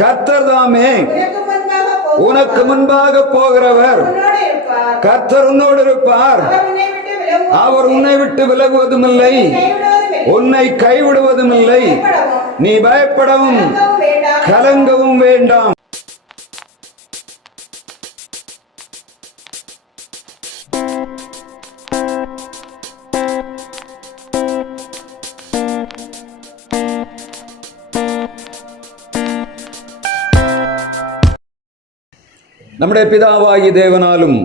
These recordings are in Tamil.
கர்த்தர் தாமே உனக்கு முன்பாக போகிறவர். கர்த்தர் உன்னோடு இருப்பார். அவர் உன்னை விட்டு விலகுவதும் இல்லை, உன்னை கைவிடுவதும் இல்லை. நீ பயப்படவும் கலங்கவும் வேண்டாம். நம்முடைய பிதாவாகிய தேவனாலும்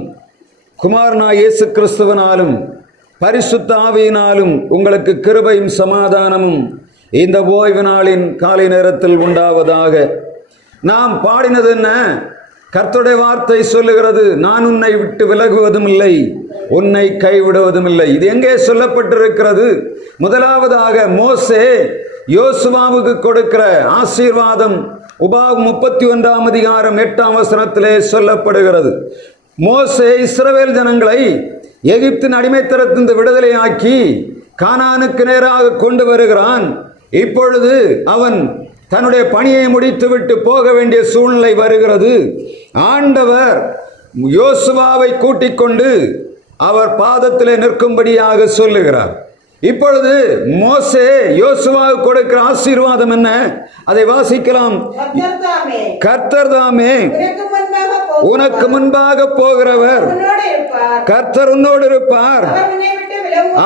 குமாரனாகிய இயேசு கிறிஸ்துவினாலும் பரிசுத்த ஆவியினாலும் உங்களுக்கு கிருபையும் சமாதானமும் இந்த ஓய்வு நாளின் காலை நேரத்தில் உண்டாவதாக. நாம் பாடினது என்ன? கர்த்தருடைய வார்த்தை சொல்லுகிறது, நான் உன்னை விட்டு விலகுவதும் இல்லை, உன்னை கைவிடுவதும் இல்லை. இது எங்கே சொல்லப்பட்டிருக்கிறது? முதலாவதாக மோசே யோசுவாவுக்கு கொடுக்கிற ஆசீர்வாதம் உபாகம் 31ஆம் அதிகாரம் 8ஆம் வசனத்திலே சொல்லப்படுகிறது. மோசே இஸ்ரவேல் ஜனங்களை எகிப்தின் அடிமைத்தனத்திலிருந்து விடுதலையாக்கி கானானுக்கு நேராக கொண்டு வருகிறான். இப்பொழுது அவன் தன்னுடைய பணியை முடித்துவிட்டு போக வேண்டிய சூழ்நிலை வருகிறது. ஆண்டவர் யோசுவாவை கூட்டிக் கொண்டு அவர் பாதத்திலே நிற்கும்படியாக சொல்லுகிறார். இப்பொழுது மோசே யோசுவாவுக்கு கொடுக்கிற ஆசீர்வாதம் என்ன? அதை வாசிக்கலாம். கர்த்தர் தாமே உனக்கு முன்பாக போகிறவர். கர்த்தர் உன்னோடு இருப்பார்.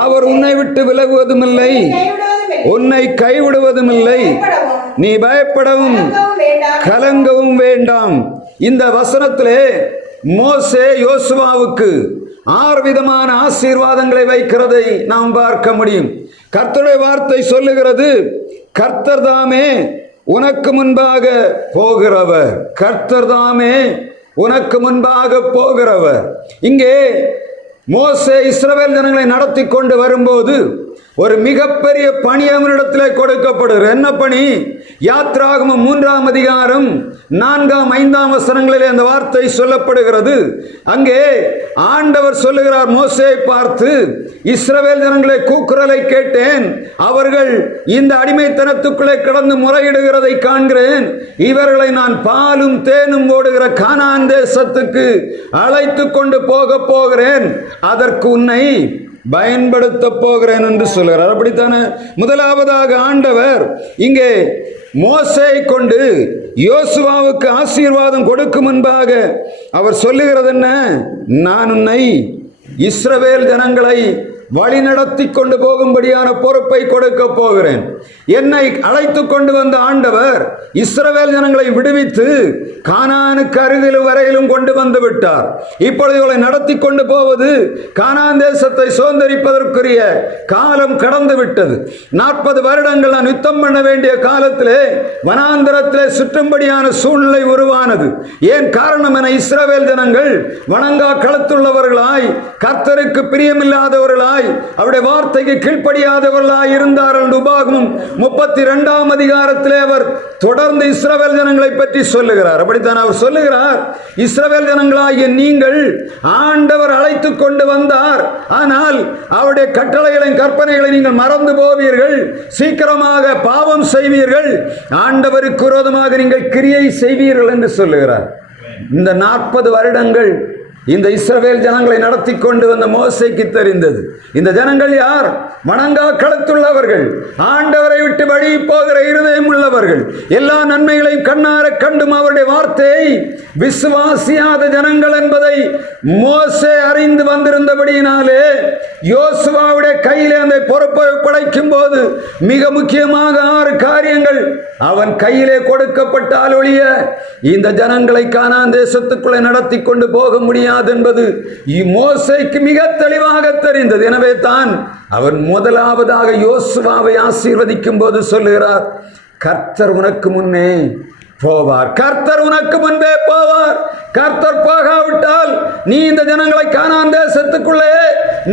அவர் உன்னை விட்டு விலகுவதும் இல்லை, உன்னை கைவிடுவதும் இல்லை. நீ பயப்படவும் கலங்கவும் வேண்டாம். இந்த வசனத்திலே மோசே யோசுவாவுக்கு 6 விதமான ஆசீர்வாதங்களை வைக்கிறதை நாம் பார்க்க முடியும். கர்த்தருடைய வார்த்தை சொல்லுகிறது, கர்த்தர் தாமே உனக்கு முன்பாக போகிறவர். கர்த்தர் தாமே உனக்கு முன்பாக போகிறவர். இங்கே மோசே இஸ்ரவேல் ஜனங்களை நடத்தி கொண்டு வரும்போது ஒரு மிகப்பெரிய பணி அவனிடத்திலே கொடுக்கப்படுகிறது. என்ன பணி? யாத்ராகமம் 3ஆம் அதிகாரம் 4ஆம் 5ஆம் வசனங்களிலே அந்த வார்த்தை சொல்லப்படுகிறது. அங்கே ஆண்டவர் சொல்லுகிறார், மோசேயை பார்த்து, இஸ்ரவேல் ஜனங்களை கூக்குரலை கேட்டேன், அவர்கள் இந்த அடிமைத்தனத்துக்குள்ளே கடந்து முறையிடுகிறதை காண்கிறேன். இவர்களை நான் பாலும் தேனும் ஓடுகிற கானான் தேசத்துக்கு அழைத்து கொண்டு போகிறேன். அதற்கு உன்னை பயன்படுத்த போகிறேன் என்று சொல்கிறார். அப்படித்தானே? முதலாவதாக ஆண்டவர் இங்கே மோசேயை கொண்டு யோசுவாவுக்கு ஆசீர்வாதம் கொடுக்கும் முன்பாக அவர் சொல்லுகிறது என்ன? நான் உன்னை இஸ்ரவேல் ஜனங்களை வழி நடத்தி கொண்டு போகும்படியான பொறுப்பை கொடுக்க போகிறேன். என்னை அழைத்து கொண்டு வந்த ஆண்டவர் இஸ்ரவேல் ஜனங்களை விடுவித்து கானானுக்கு அருகிலும் வரையிலும் கொண்டு வந்து விட்டார். இப்பொழுது இவளை நடத்தி கொண்டு போவது கானான் தேசத்தை சுதந்தரிப்பதற்குரிய காலம் கடந்து விட்டது. 40 வருடங்கள் நான் யுத்தம் பண்ண வேண்டிய காலத்திலே வனாந்தரத்திலே சுற்றும்படியான சூழ்நிலை உருவானது. ஏன் காரணம் என இஸ்ரவேல் ஜனங்கள் வணங்கா களத்துள்ளவர்களாய், கர்த்தருக்கு பிரியமில்லாதவர்களாய், அவருடைய வார்த்தைக்கு கீழ்ப்படியாதவர்களாய் இருந்தார்கள். உபாகமம் 32ஆம் அதிகாரத்திலே அவர் தொடர்ந்து இஸ்ரவேல் ஜனங்களை பற்றி சொல்லுகிறார். அப்படித்தான் அவர் சொல்லுகிறார், இஸ்ரவேல் ஜனங்களாகிய நீங்கள் ஆண்டவர் அழைத்து கொண்டு வந்தார், ஆனால் அவருடைய கட்டளைகளையும் கற்பனைகளை நீங்கள் மறந்து போவீர்கள், சீக்கிரமாக பாவம் செய்வீர்கள், ஆண்டவருக்கு விரோதமாக நீங்கள் கிரியை செய்வீர்கள் என்று சொல்லுகிறார். இந்த 40 வருடங்கள் இந்த இஸ்ரவேல் ஜனங்களை நடத்தி கொண்டு வந்த மோசேக்கு தெரிந்தது, இந்த ஜனங்கள் யார்? வணங்கா களத்துள்ளவர்கள், ஆண்டவரை விட்டு வழி போகிற இருதயம் உள்ளவர்கள், எல்லா நன்மைகளையும் கண்ணார கண்டும் அவருடைய வார்த்தையை விசுவாசியாத ஜனங்கள் என்பதை மோசே அறிந்து வந்திருந்தபடியினாலே யோசுவாவுடைய கையிலே அந்த பொறுப்பை படைக்கும் போது மிக முக்கியமாக 6 காரியங்கள் அவன் கையிலே கொடுக்கப்பட்டால் ஒழிய இந்த ஜனங்களை கானான் தேசத்துக்குள்ளே நடத்தி கொண்டு போக முடியாது என்பது மோசேக்கு மிக தெளிவாக தெரிந்தது. எனவே தான் அவன் முதலாவதாக யோசுவாவை ஆசீர்வதிக்கும் போது சொல்லுகிறார், கர்த்தர் உனக்கு முன்னே போவார். கர்த்தர் உனக்கு முன்பே போவார். கர்த்தர் போகாவிட்டால் நீ இந்த ஜனங்களை கானான் தேசத்துக்குள்ளே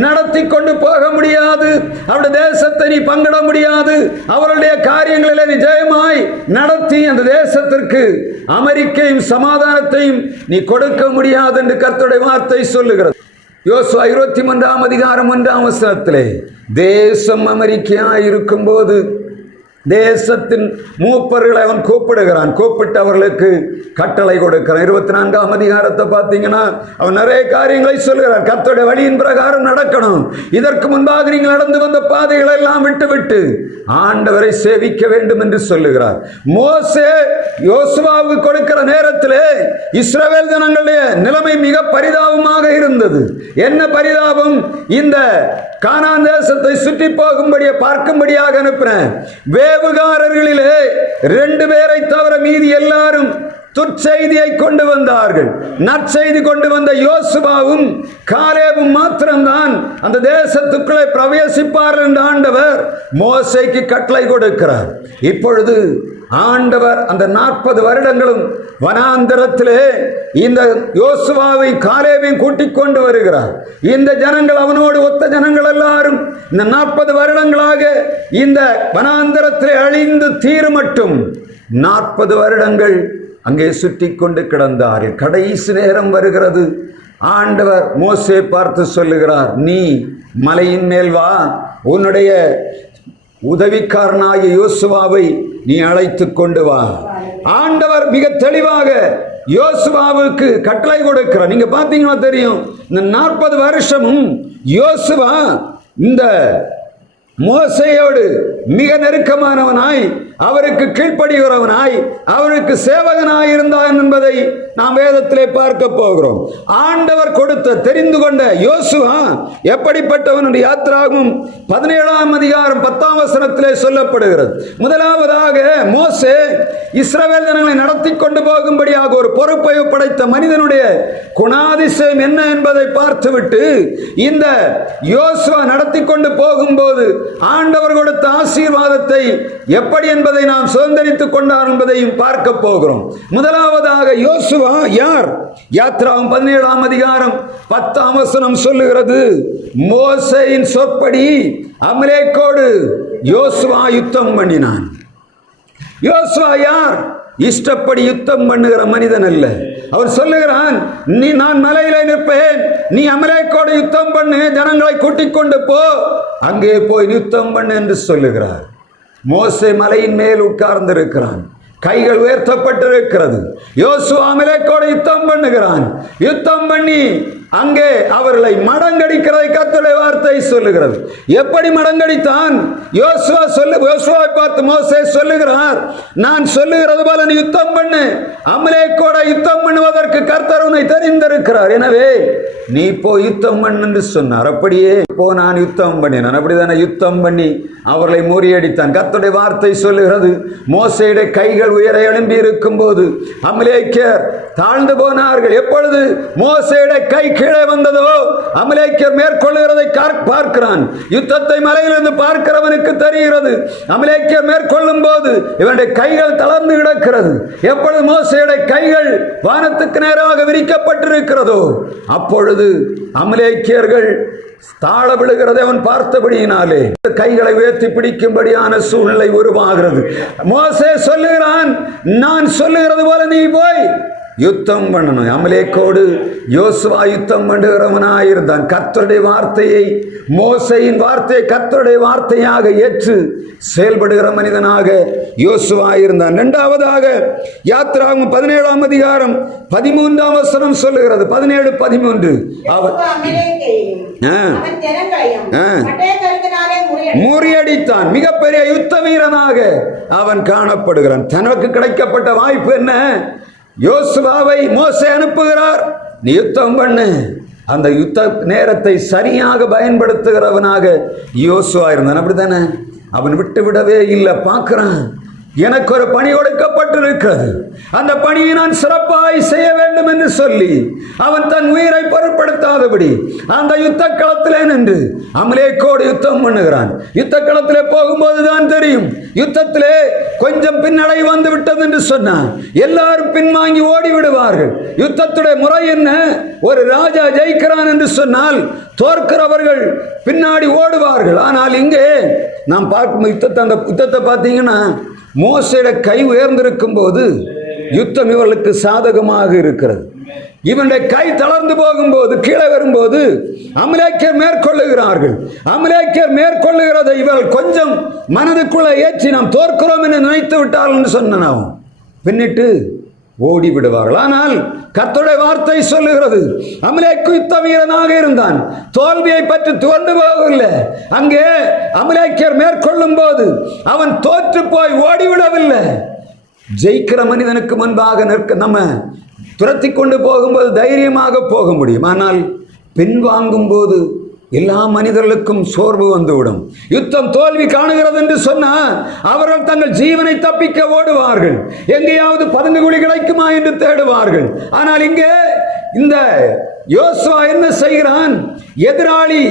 நடத்தி கொண்டு போக முடியாது. அவருடைய தேசத்தை நீ பங்கிட முடியாது. அவருடைய காரியங்களிலே நீ ஜெயமாய் நடத்தி அந்த தேசத்திற்கு அமெரிக்கையும் சமாதானத்தையும் நீ கொடுக்க முடியாது என்று கர்த்தருடைய வார்த்தை சொல்லுகிறது. யோசுவா 23ஆம் அதிகாரம் 1ஆம் வசனத்திலே தேசம் அமெரிக்கையாய் இருக்கும் போது தேசத்தின் மூப்பர்களை அவன் கூப்பிடுகிறான். கூப்பிட்டு அவர்களுக்கு கட்டளை கொடுக்கிறான். 24ஆம் அதிகாரத்தை பார்த்தீங்கன்னா அவன் நிறைய காரியங்களை சொல்கிறார். கர்த்தருடைய வழியின் பிரகாரம் நடக்கணும். இதற்கு முன்பாக நீங்கள் நடந்து வந்த பாதைகளை எல்லாம் விட்டு ஆண்டவரை சேவிக்க வேண்டும் என்று சொல்லுகிறார். மோசே யோசுவாவுக்கு கொடுக்கிற நேரத்திலே இஸ்ரவேல் ஜனங்களுடைய நிலைமை மிக பரிதாபமாக இருந்தது. என்ன பரிதாபம்? இந்த கானான் தேசத்தை சுற்றி போகும்படியே பார்க்கும்படியாக அனுப்பினேன். வேவுகாரர்களிலே 2 பேரை தவிர மீதி எல்லாரும் துர்ச்செய்தியை கொண்டு வந்தார்கள். நற்செய்தி கொண்டு வந்த யோசுவாவும் காலேபும் மாத்திரம்தான் அந்த தேசத்துக்குள்ளே பிரவேசிப்பார்கள் என்று ஆண்டவர் மோசேக்கு கட்டளை கொடுக்கிறார். இப்பொழுது ஆண்டவர் அந்த 40 வருடங்களும் வனாந்தரத்திலே இந்த யோசுவாவை காலேபையும் கூட்டிக் கொண்டு வருகிறார். இந்த ஜனங்கள் அவனோடு ஒத்த ஜனங்கள் எல்லாரும் இந்த 40 வருடங்களாக இந்த வனாந்தரத்திலே அழிந்து தீருமட்டும் 40 வருடங்கள் அங்கே சுற்றி கொண்டு கிடந்தார்கள். கடைசி நேரம் வருகிறது. ஆண்டவர் மோசே பார்த்து சொல்லுகிறார், நீ மலையின் மேல் வா, உன்னுடைய உதவிக்காரனாகிய யோசுவாவை நீ அழைத்து கொண்டு வா. ஆண்டவர் மிக தெளிவாக யோசுவாவுக்கு கட்டளை கொடுக்கிறார். நீங்க பார்த்தீங்கன்னா தெரியும், இந்த 40 வருஷமும் யோசுவா இந்த மோசேயோடு மிக நெருக்கமானவனாய், அவருக்கு கீழ்ப்படுகிறவனாய், அவருக்கு சேவகனாய் இருந்தான் என்பதை நாம் வேதத்திலே பார்க்க போகிறோம். ஆண்டவர் கொடுத்த தெரிந்து கொண்ட யோசுவா எப்படிப்பட்டவன்? யாத்திராகமம் 17ஆம் அதிகாரம் 10ஆம் வசனத்திலே சொல்லப்படுகிறது. முதலாவதாக மோசே இஸ்ரவேல் ஜனங்களை நடத்தி கொண்டு போகும்படியாக ஒரு பொறுப்பை படைத்த மனிதனுடைய குணாதிசயம் என்ன என்பதை பார்த்துவிட்டு இந்த யோசுவா நடத்தி கொண்டு போகும்போது ஆண்டவர் கொடுத்த ஆசீர்வாதத்தை எப்படி என்பதை நாம் சுதந்திரித்துக் கொண்டார் என்பதையும் பார்க்க போகிறோம். முதலாவதாக யோசுவா யார்? யாத்திராகமம் 17ஆம் அதிகாரம் 10ஆம் வசனம் சொல்லுகிறது, மோசேயின் சொற்படி அமலேக்கோடு யோசுவா யுத்தம் பண்ணினான். யோசுவா யார்? இஷ்டப்படி யுத்தம் பண்ணுகிற மனிதன் அல்ல. அவர் சொல்லுகிறான், நான் மலையில நிற்பேன், நீ அமலேக்கோடு யுத்தம் பண்ணு, ஜனங்களை கூட்டிக் கொண்டு போ, அங்கே போய் யுத்தம் பண்ணு என்று சொல்லுகிறார். மோசே மலையின் மேல் உட்கார்ந்திருக்கிறான், கைகள் உயர்த்தப்பட்டிருக்கிறது. யோசுவா அமலேக்கோடு யுத்தம் பண்ணுகிறான். யுத்தம் பண்ணி அங்கே அவர்களை மடங்கடிக்கிறதை கர்த்தருடைய வார்த்தை சொல்லுகிறது. எப்படி மடங்கடித்தான்? யோசுவாவை பார்த்து மோசே சொல்லுகிறார், நான் சொல்லுகிறது போல நீ யுத்தம் பண்ணு, அமலேக்கோட யுத்தம் பண்ணுவதற்கு கர்த்தர் உன்னை தெரிந்திருக்கிறார், எனவே நீ போய் யுத்தம் பண்ணு என்று சொன்னார். அப்படியே நான் யுத்தம் பண்ணினான். அப்படித்தானே யுத்தம் பண்ணி அவர்களை முறியடித்தான். கர்த்தருடைய வார்த்தை சொல்லுகிறது, மோசேயுடைய கைகள் உயர எழும்பி இருக்கும் போது அமலேக்கியர் தாழ்ந்து போனார்கள். எப்பொழுது மோசேயுடைய கை கீழே வந்ததோ அமலேக்கியர் மேற்கொள்ளுகிறதை பார்க்கிறான். யுத்தத்தை மலையிலிருந்து பார்க்கிறவனுக்கு தெரிகிறது, அமலேக்கியர் மேற்கொள்ளும் போது இவனுடைய கைகள் தளர்ந்து கிடக்கிறது. எப்பொழுது மோசேயுடைய கைகள் வானத்துக்கு நேராக விரிக்கப்பட்டிருக்கிறதோ அப்பொழுது அமலேக்கியர்கள் தாழ விழுகிறதை அவன் பார்த்தபடியினாலே கைகளை உயர்த்தி பிடிக்கும்படியான சூழ்நிலை உருவாகிறது. மோசே சொல்லுகிறான், நான் சொல்லுகிறது போல நீ போய் யுத்தம் பண்ணணும். அமலேக்கோடு யோசுவா யுத்தம் பண்ணுகிறவனாயிருந்தான். கர்த்தருடைய வார்த்தையை, மோசையின் வார்த்தையை கர்த்தருடைய வார்த்தையாக ஏற்று செயல்படுகிற மனிதனாக யோசுவா இருந்தான். இரண்டாவதாக யாத்திராகமம் 17ஆம் அதிகாரம் 13ஆம் வசனம் சொல்லுகிறது. 17-13 முறியடித்தான். மிகப்பெரிய யுத்த வீரனாக அவன் காணப்படுகிறான். தனக்கு கிடைக்கப்பட்ட வாய்ப்பு என்ன? யோசுவாவை மோசே அனுப்புகிறார், நீ யுத்தம் பண்ணு. அந்த யுத்த நேரத்தை சரியாக பயன்படுத்துகிறவனாக யோசுவா இருந்தான். அப்படித்தானே? அவன் விட்டு விடவே இல்லை. பார்க்கிறான், எனக்கு ஒரு பணி கொடுக்கப்பட்டிருக்கிறது, அந்த பணியை நான் சிறப்பாய் செய்ய வேண்டும் என்று சொல்லி அவன் தன் உயிரை பொருட்படுத்தாதபடி அந்த யுத்த களத்திலே நின்று அமலேக்கோடு யுத்தம் பண்ணுகிறான். யுத்த களத்திலே போகும்போது தான் தெரியும், யுத்தத்திலே கொஞ்சம் பின்னடை வந்து விட்டது என்று சொன்னான். எல்லாரும் பின்வாங்கி ஓடி விடுவார்கள். யுத்தத்துடைய முறை என்ன? ஒரு ராஜா ஜெயிக்கிறான் என்று சொன்னால் தோற்கிறவர்கள் பின்னாடி ஓடுவார்கள். ஆனால் இங்கே நாம் பார்க்கும் யுத்தத்தை, அந்த யுத்தத்தை பார்த்தீங்கன்னா மோசேயோட கை உயர்ந்திருக்கும் போது யுத்தம் இவர்களுக்கு சாதகமாக இருக்கிறது. இவனுடைய கை தளர்ந்து போகும்போது, கீழே வரும்போது அமலேக்கியர் மேற்கொள்ளுகிறார்கள். அமலேக்கியர் மேற்கொள்ளுகிறதை இவர்கள் கொஞ்சம் மனதுக்குள்ள ஏற்றி நாம் தோற்கிறோம் என்று நினைத்து விட்டார்கள் என்று சொன்னான். பின்னிட்டு ஓடி விடுவார்கள். ஆனால் கர்த்தருடைய வார்த்தை சொல்லுகிறது, அமலேக்கு யுத்த வீரனாக இருந்தான், தோல்வியை பற்றி துவண்டு போகவில்லை. அங்கே அமலேக்கியர் மேற்கொள்ளும் போது அவன் தோற்று போய் ஓடிவிடவில்லை. ஜெயிக்கிற மனிதனுக்கு முன்பாக நிற்க நம்ம துரத்தி கொண்டு போகும்போது தைரியமாக போக முடியும். ஆனால் பின்வாங்கும் போது எல்லா மனிதர்களுக்கும் சோர்வு வந்துவிடும். யுத்தம் தோல்வி காணுகிறது என்று சொன்னால் அவர்கள் தங்கள் ஜீவனை தப்பிக்க ஓடுவார்கள். எங்கேயாவது பதுங்கு குழி கிடைக்குமா என்று தேடுவார்கள். ஆனால் இங்கே இந்த யோசுவா என்ன செய்கிறான்? எதிராளி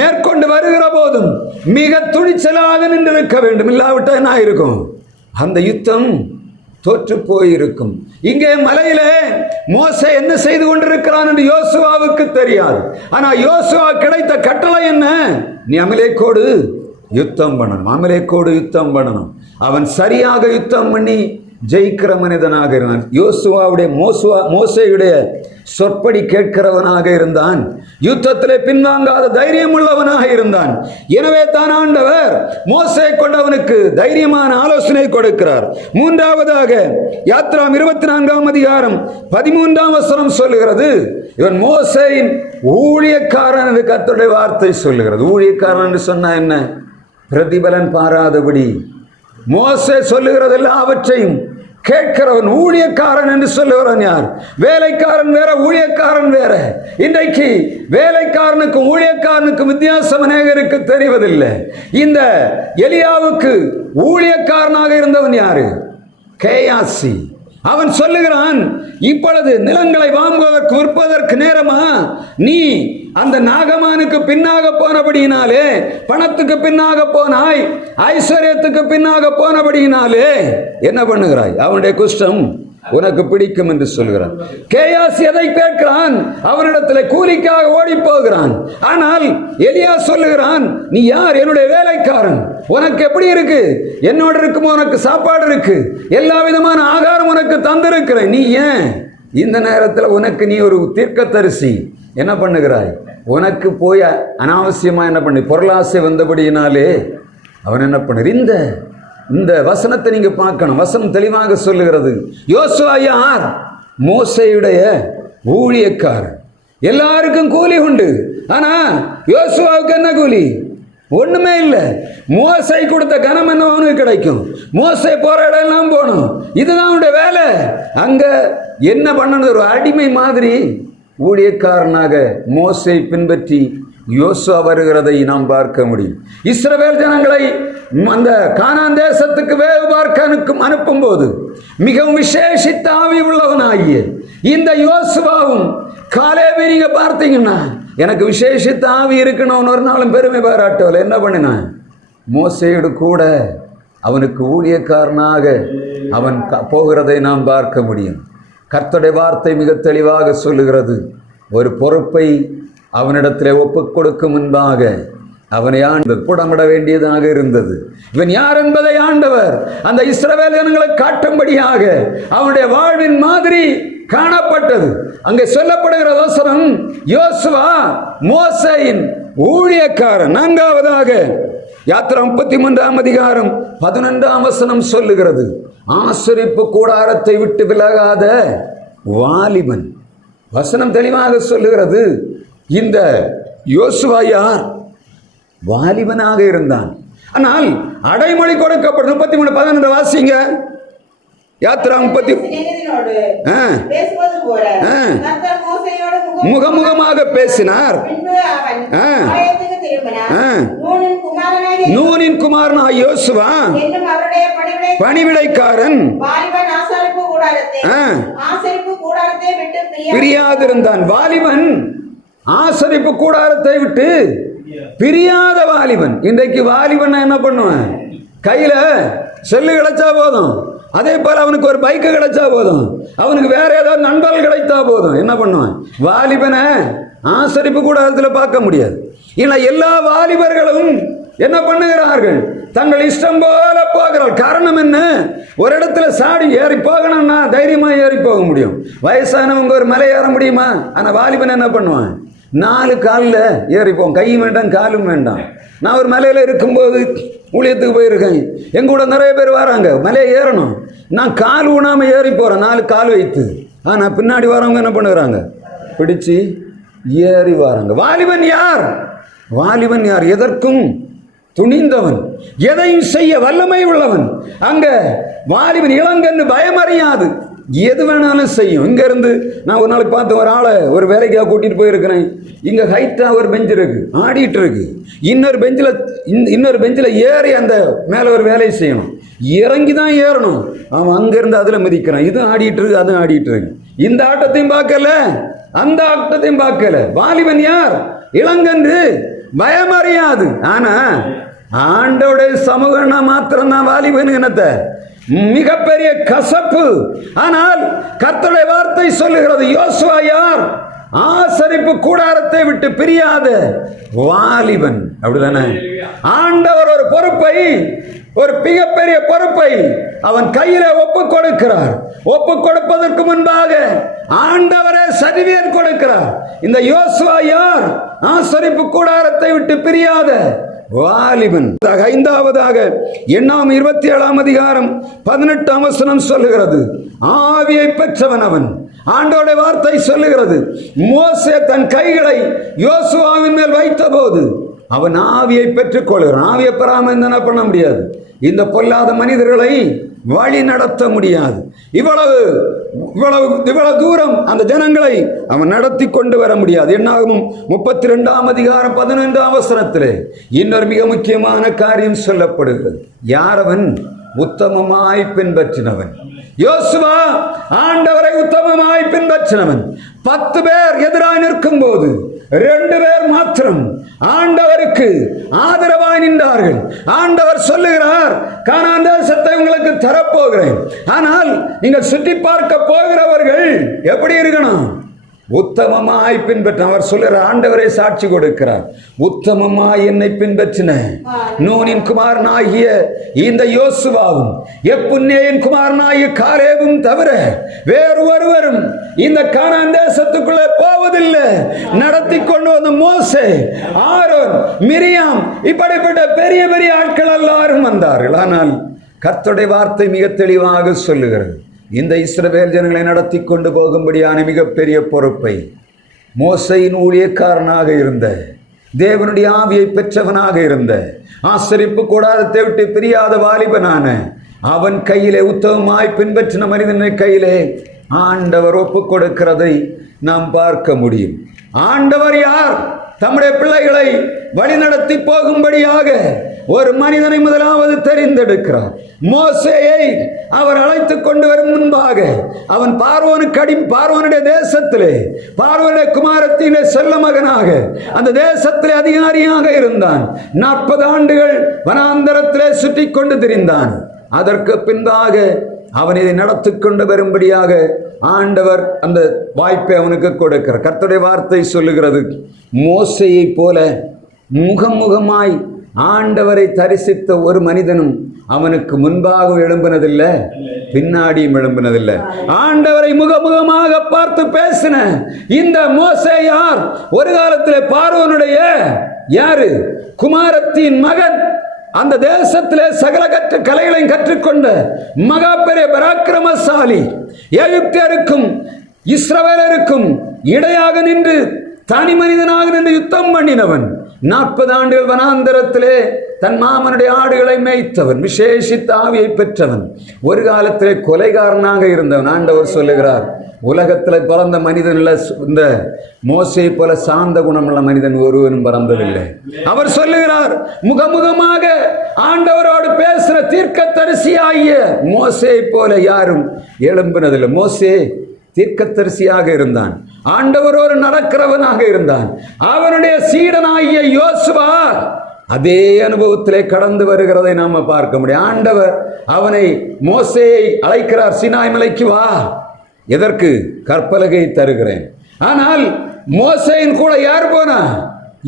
மேற்கொண்டு வருகிற போதும் மிக துணிச்சலாக நின்று இருக்க வேண்டும். இல்லாவிட்டால் என்ன இருக்கும்? அந்த யுத்தம் தோற்று போயிருக்கும். இங்கே மலையிலே மோசே என்ன செய்து கொண்டிருக்கிறான் என்று யோசுவாவுக்கு தெரியாது. ஆனா யோசுவா கிடைத்த கட்டளை என்ன? நீ அமலேக்கோடு யுத்தம் பண்ணணும், அமலேக்கோடு யுத்தம் பண்ணணும். அவன் சரியாக யுத்தம் பண்ணி ஜெயிக்கிற மனிதனாக இருந்தான். யோசுவாவுடைய மோசேயுடைய சொற்படி கேட்கிறவனாக இருந்தான். யுத்தத்திலே பின்வாங்காத தைரியம் உள்ளவனாக இருந்தான். எனவே தான் ஆண்டவர் மோசே கொண்டவனுக்கு தைரியமான ஆலோசனை கொடுக்கிறார். மூன்றாவதாக யாத்ராம் 24ஆம் அதிகாரம் 13ஆம் வசனம் சொல்லுகிறது, இவன் மோசேயின் ஊழியக்காரன் என்று கர்த்தருடைய வார்த்தை சொல்லுகிறது. ஊழியக்காரன் என்று சொன்னா என்ன? பிரதிபலன் பாராதபடி மோசே சொல்லுகிறது எல்லாவற்றையும் கேட்கிறவன் ஊழியக்காரன் என்று சொல்லுகிறவன் யார்? வேலைக்காரன் வேற, ஊழியக்காரன் வேற. இன்றைக்கு வேலைக்காரனுக்கும் ஊழியக்காரனுக்கும் வித்தியாசம் அநேகருக்கு தெரிவதில்லை. இந்த எலியாவுக்கு ஊழியக்காரனாக இருந்தவன் யாரு? கேயாசி. அவன் சொல்லுகிறான், இப்பொழுது நிலங்களை வாங்குவதற்கு விற்பதற்கு நேரமா? நீ அந்த நாகமானுக்கு பின்னாக போனபடியினாலே, பணத்துக்கு பின்னாக போனாய், ஐஸ்வர்யத்துக்கு பின்னாக போனபடியினாலே என்ன பண்ணுகிறாய்? அவனுடைய குஷ்டம் உனக்கு பிடிக்கும் என்று சொல்கிறான். கேயாசி எதை கேட்கிறான்? அவனிடத்தில் கூலிக்காக ஓடி போகிறான். ஆனால் எலியா சொல்லுகிறான், நீ யார்? என்னுடைய வேலைக்காரன். உனக்கு எப்படி இருக்கு? என்னோட இருக்குமோ உனக்கு சாப்பாடு இருக்கு, எல்லா விதமான ஆகாரம் உனக்கு தந்திருக்கிறேன். நீ ஏன் இந்த நேரத்தில் உனக்கு நீ ஒரு தீர்க்கதரிசி என்ன பண்ணுகிறாய்? உனக்கு போய் அனாவசியமா என்ன பண்ணி பொருளாசை வந்தபடியினாலே அவன் என்ன பண்ண? இந்த வசனத்தை நீங்க பார்க்கணும். வசனம் தெளிவாக சொல்லுகிறது. யோசுவா யார்? மோசேயுடைய ஊழியக்காரன். எல்லாருக்கும் கூலி உண்டு. ஆனா யோசுவாவுக்கு என்ன கூலி? ஒண்ணுமே இல்லை. மோசே கொடுத்த கனம் என்ன அவனுக்கு கிடைக்கும்? மோசே போற இடம் எல்லாம் போகணும். இதுதான் அவனுடைய வேலை. அங்க என்ன பண்ணணும்? ஒரு அடிமை மாதிரி ஊழியக்காரனாக மோசே பின்பற்றி யோசுவா வருகிறதை நாம் பார்க்க முடியும். இஸ்ரவேல் ஜனங்களை அந்த கானான் தேசத்துக்கு வேவு பார்க்க அனுப்பும் போது மிகவும் விசேஷித்த ஆவி உள்ளவனாகிய இந்த யோசுவாவும் காலேபை நீங்க பார்த்தீங்கன்னா, எனக்கு விசேஷித்த ஆவி இருக்கணும் ஒரு நாளும் பெருமை பாராட்டவில்லை. என்ன பண்ணினான்? மோசேயோடு கூட அவனுக்கு ஊழியக்காரனாக அவன் போகிறதை நாம் பார்க்க முடியும். கர்த்தருடைய வார்த்தை மிக தெளிவாக சொல்லுகிறது, ஒரு பொறுப்பை அவனிடத்திலே ஒப்புக் கொடுக்கும் முன்பாக அவனை ஆண்டவர் புடமிட வேண்டியதாக இருந்தது. இவன் யார் என்பதை ஆண்டவர் அந்த இஸ்ரவேல் ஜனங்களை காட்டும்படியாக அவனுடைய வாழ்வின் மாதிரி காணப்பட்டது. அங்கே சொல்லப்படுகிற வசனம், யோசுவா மோசேயின் ஊழியக்காரன். நான்காவதாக யாத்திரா 33ஆம் அதிகாரம் 11ஆம் வசனம் சொல்லுகிறது, ஆசரிப்பு கூடாரத்தை விட்டு விலகாத வாலிபன். வசனம் தெளிவாக சொல்லுகிறது, இந்த யோசுவா யார்? வாலிபனாக இருந்தான். ஆனால் அடைமொழி கொடுக்கப்படும். 33:11 வாசிங்க. யாத்திரா 30 முகமுகமாக பேசினார். நூனின் குமாரனாக யோசுவா பணிவிடைக்காரன் பிரியாதிருந்தான். வாலிபன் ஆசரிப்பு கூடாரத்தை விட்டு பிரியாத வாலிபன். இன்றைக்கு வாலிபன் என்ன பண்ணுவேன்? கையில செல்லு கிடைச்சா போதும், அதே போல அவனுக்கு ஒரு பைக்கு கிடைச்சா போதும், அவனுக்கு வேற ஏதாவது நண்பர்கள் கிடைத்தா போதும். என்ன பண்ணுவேன்? வாலிபனை ஆசரிப்பு கூடாரத்தில் பார்க்க முடியாது. இல்லை, எல்லா வாலிபர்களும் என்ன பண்ணுகிறார்கள்? தங்கள் இஷ்டம் போல போகிறார்கள். காரணம் என்ன? ஒரு இடத்துல சாடி ஏறி போகணும்னா தைரியமா ஏறி போக முடியும். வயசானவங்க ஒரு மலை ஏற முடியுமா? ஆனா வாலிபன் என்ன பண்ணுவான்? 4 காலில் ஏறிப்போம். கையும் வேண்டாம், காலும் வேண்டாம். நான் ஒரு மலையில இருக்கும்போது ஊழியத்துக்கு போயிருக்கேன். எங்க கூட நிறைய பேர் வராங்க, மலையை ஏறணும். நான் கால் ஊனாம ஏறி போறேன், 4 கால் வைத்து. ஆனா பின்னாடி வரவங்க என்ன பண்ணுறாங்க? பிடிச்சு ஏறி வராங்க. வாலிபன் யார்? வாலிபன் யார்? எதற்கும் துணிந்தவன், எதையும் செய்ய வல்லமை உள்ளவன். அங்க வாலிபன் இளங்கன்னு பயமறியாது, எது வேணாலும் செய்யும். இங்க இருந்து நான் ஒரு நாளைக்கு பார்த்து ஒரு ஆளை ஒரு வேலைக்காக கூட்டிட்டு போயிருக்கிறேன். இங்க ஹைட்டா ஒரு பெஞ்ச் இருக்கு, ஆடிட்டு இருக்கு. இன்னொரு பெஞ்சில் ஏறி அந்த மேல ஒரு வேலையை செய்யணும். இறங்கி தான் ஏறணும். அவன் அங்கிருந்து அதுல மிதிக்கிறான். இதுவும் ஆடிட்டு இருக்கு, அதுவும் ஆடிட்டு இருக்கு. இந்த ஆட்டத்தையும் பார்க்கல, அந்த ஆட்டத்தையும் பார்க்கல. வாலிபன் யார்? இளங்கன்று பயமறியாது. ஆனா ஆண்டோடைய சமூகம்னா மாத்திரம்தான் வாலிபன் இனத்தை மிகப்பெரிய கசப்பு. ஆனால் கர்த்தருடைய வார்த்தை சொல்லுகிறது, யோசுவா யார்? ஆசரிப்பு கூடாரத்தை விட்டு பிரியாத வாலிபன். அப்படிதானே? ஆண்டவர் ஒரு பொறுப்பை, ஒரு மிகப்பெரிய பொறுப்பை அவன் கையில ஒப்பு கொடுக்கிறார். ஒப்பு கொடுப்பதற்கு முன்பாக ஆண்டவரே சர்டிபிகேட் கொடுக்கிறார். இந்த யோசுவா யார்? ஆசரிப்பு கூடாரத்தை விட்டு பிரியாத வாலிபன். 5வதாக எண்ணாம் 27ஆம் அதிகாரம் 18ஆம் வசனம் சொல்லுகிறது, ஆவியை பெற்றவன் அவன். ஆண்டோட வார்த்தை சொல்லுகிறது, மோசே தன் கைகளை யோசுவாவின் மேல் வைத்த போது அவன் ஆவியை பெற்றுக் கொள்கிறான். ஆவியை பெறாம என்ன பண்ண முடியாது? இந்த பொல்லாத மனிதர்களை வழி நடத்த முடியாது. இவ்வளவு தூரம் அந்த ஜனங்களை அவன் நடத்தி கொண்டு வர முடியாது. என்னாகும் 32ஆம் அதிகாரம் 11ஆம் வசனத்திலே இன்னொரு மிக முக்கியமான காரியம் சொல்லப்படுகிறது. யார் அவன்? உத்தமமாய் பின்பற்றினவன். யோசுவா ஆண்டவரை உத்தமமாய் பின்பற்றினவன். 10 பேர் எதிராக நிற்கும் போது 2 பேர் மாத்திரம் ஆண்டவருக்கு ஆதரவாய் நின்றார்கள். ஆண்டவர் சொல்லுகிறார், கானான் தேசத்தை உங்களுக்கு தரப்போகிறேன். ஆனால் நீங்கள் சுற்றி பார்க்க போகிறவர்கள் எப்படி இருக்கணும்? உத்தமமாய் பின்பற்ற. அவர் சொல்லுற ஆண்டவரை சாட்சி கொடுக்கிறார். உத்தமமாய் என்னை பின்பற்றின நூனின் குமாரனாகிய இந்த யோசுவாவும் எப்புன்னேயின் குமாரனாகிய காலேபும் தவிர வேறு ஒருவரும் இந்த கானான் தேசத்துக்குள்ளே போவதில்லை. நடத்தி கொண்டு வந்த மோசே, ஆரோன், மிரியாம், இப்படிப்பட்ட பெரிய பெரிய ஆட்கள் எல்லாரும் வந்தார்கள். ஆனால் கர்த்தருடைய வார்த்தை மிக தெளிவாக சொல்லுகிறது, இந்த இஸ்ரவேல் ஜனங்களை நடத்தி கொண்டு போகும்படியான மிகப்பெரிய பொறுப்பை மோசையின் ஊழியக்காரனாக இருந்த, தேவனுடைய ஆவியை பெற்றவனாக இருந்த, ஆசரிப்பு கூடாரத்தை விட்டு பிரியாத வாலிபனான அவன் கையிலே, உத்தமமாய் பின்பற்றின மனிதனின் கையிலே ஆண்டவர் ஒப்பு கொடுக்கிறதை நாம் பார்க்க முடியும். ஆண்டவர் யார்? தம்முடைய பிள்ளைகளை வழிநடத்தி போகும்படியாக ஒரு மனிதனை முதலாவது தெரிந்தெடுக்கிறார். மோசேயை அவர் அழைத்து கொண்டு வரும் முன்பாக அவன் பார்வோனுடைய தேசத்திலே, பார்வோனுடைய குமாரத்திலே செல்ல மகனாக அந்த தேசத்திலே அதிகாரியாக இருந்தான். 40 ஆண்டுகள் வனாந்தரத்திலே சுற்றி கொண்டு திரிந்தான். அதற்கு பின்பாக அவன் இதை நடத்தி கொண்டு வரும்படியாக ஆண்டவர் அந்த வாய்ப்பை அவனுக்கு கொடுக்கிறார். கர்த்தருடைய வார்த்தை சொல்லுகிறது, மோசேயை போல முகமுகமாய் ஆண்டவரை தரிசித்த ஒரு மனிதனும் அவனுக்கு முன்பாக எழும்பினதில்லை, பின்னாடியும் எழும்பினதில்லை. ஆண்டவரை முகமுகமாக பார்த்து பேசின இந்த மோசே யார்? ஒரு காலத்தில் பார்வோனுடைய யாரு? குமாரத்தின் மகன். அந்த தேசத்திலே சகல கலைகளையும் கற்றுக்கொண்ட மகா பெரிய பராக்கிரமசாலி. எகிப்தியருக்கும் இஸ்ரவேலருக்கும் இடையாக நின்று தனி மனிதனாக நின்று யுத்தம் பண்ணினவன். 40 ஆண்டுகள் வனாந்தரத்திலே தன் மாமனுடைய ஆடுகளை மேய்த்தவன். விசேஷித்த ஆவியை பெற்றவன். ஒரு காலத்திலே கொலைகாரனாக இருந்தவன். ஆண்டவர் சொல்லுகிறார், உலகத்தில் பிறந்த மனிதன் இந்த மோசேயை போல சாந்த குணமுள்ள மனிதன் ஒருவனும் பிறந்ததில்லை. அவர் சொல்லுகிறார், முகமுகமாக ஆண்டவரோடு பேசுற தீர்க்கதரிசியாகிய மோசேயை போல யாரும் எழும்பினதில்லை. மோசே தீர்க்கதரிசியாக இருந்தான், ஆண்டவரோடு நடக்கிறவனாக இருந்தான். அவனுடைய சீடனாகிய யோசுவா அதே அனுபவத்திலே கடந்து வருகிறதை நாம பார்க்க முடியும். ஆண்டவர் அவனை, மோசேயை அழைக்கிறார், சீனாய் மலைக்கு வா. எதற்கு? கற்பலகை தருகிறேன். ஆனால் மோசேயின் கூட யார் போனா?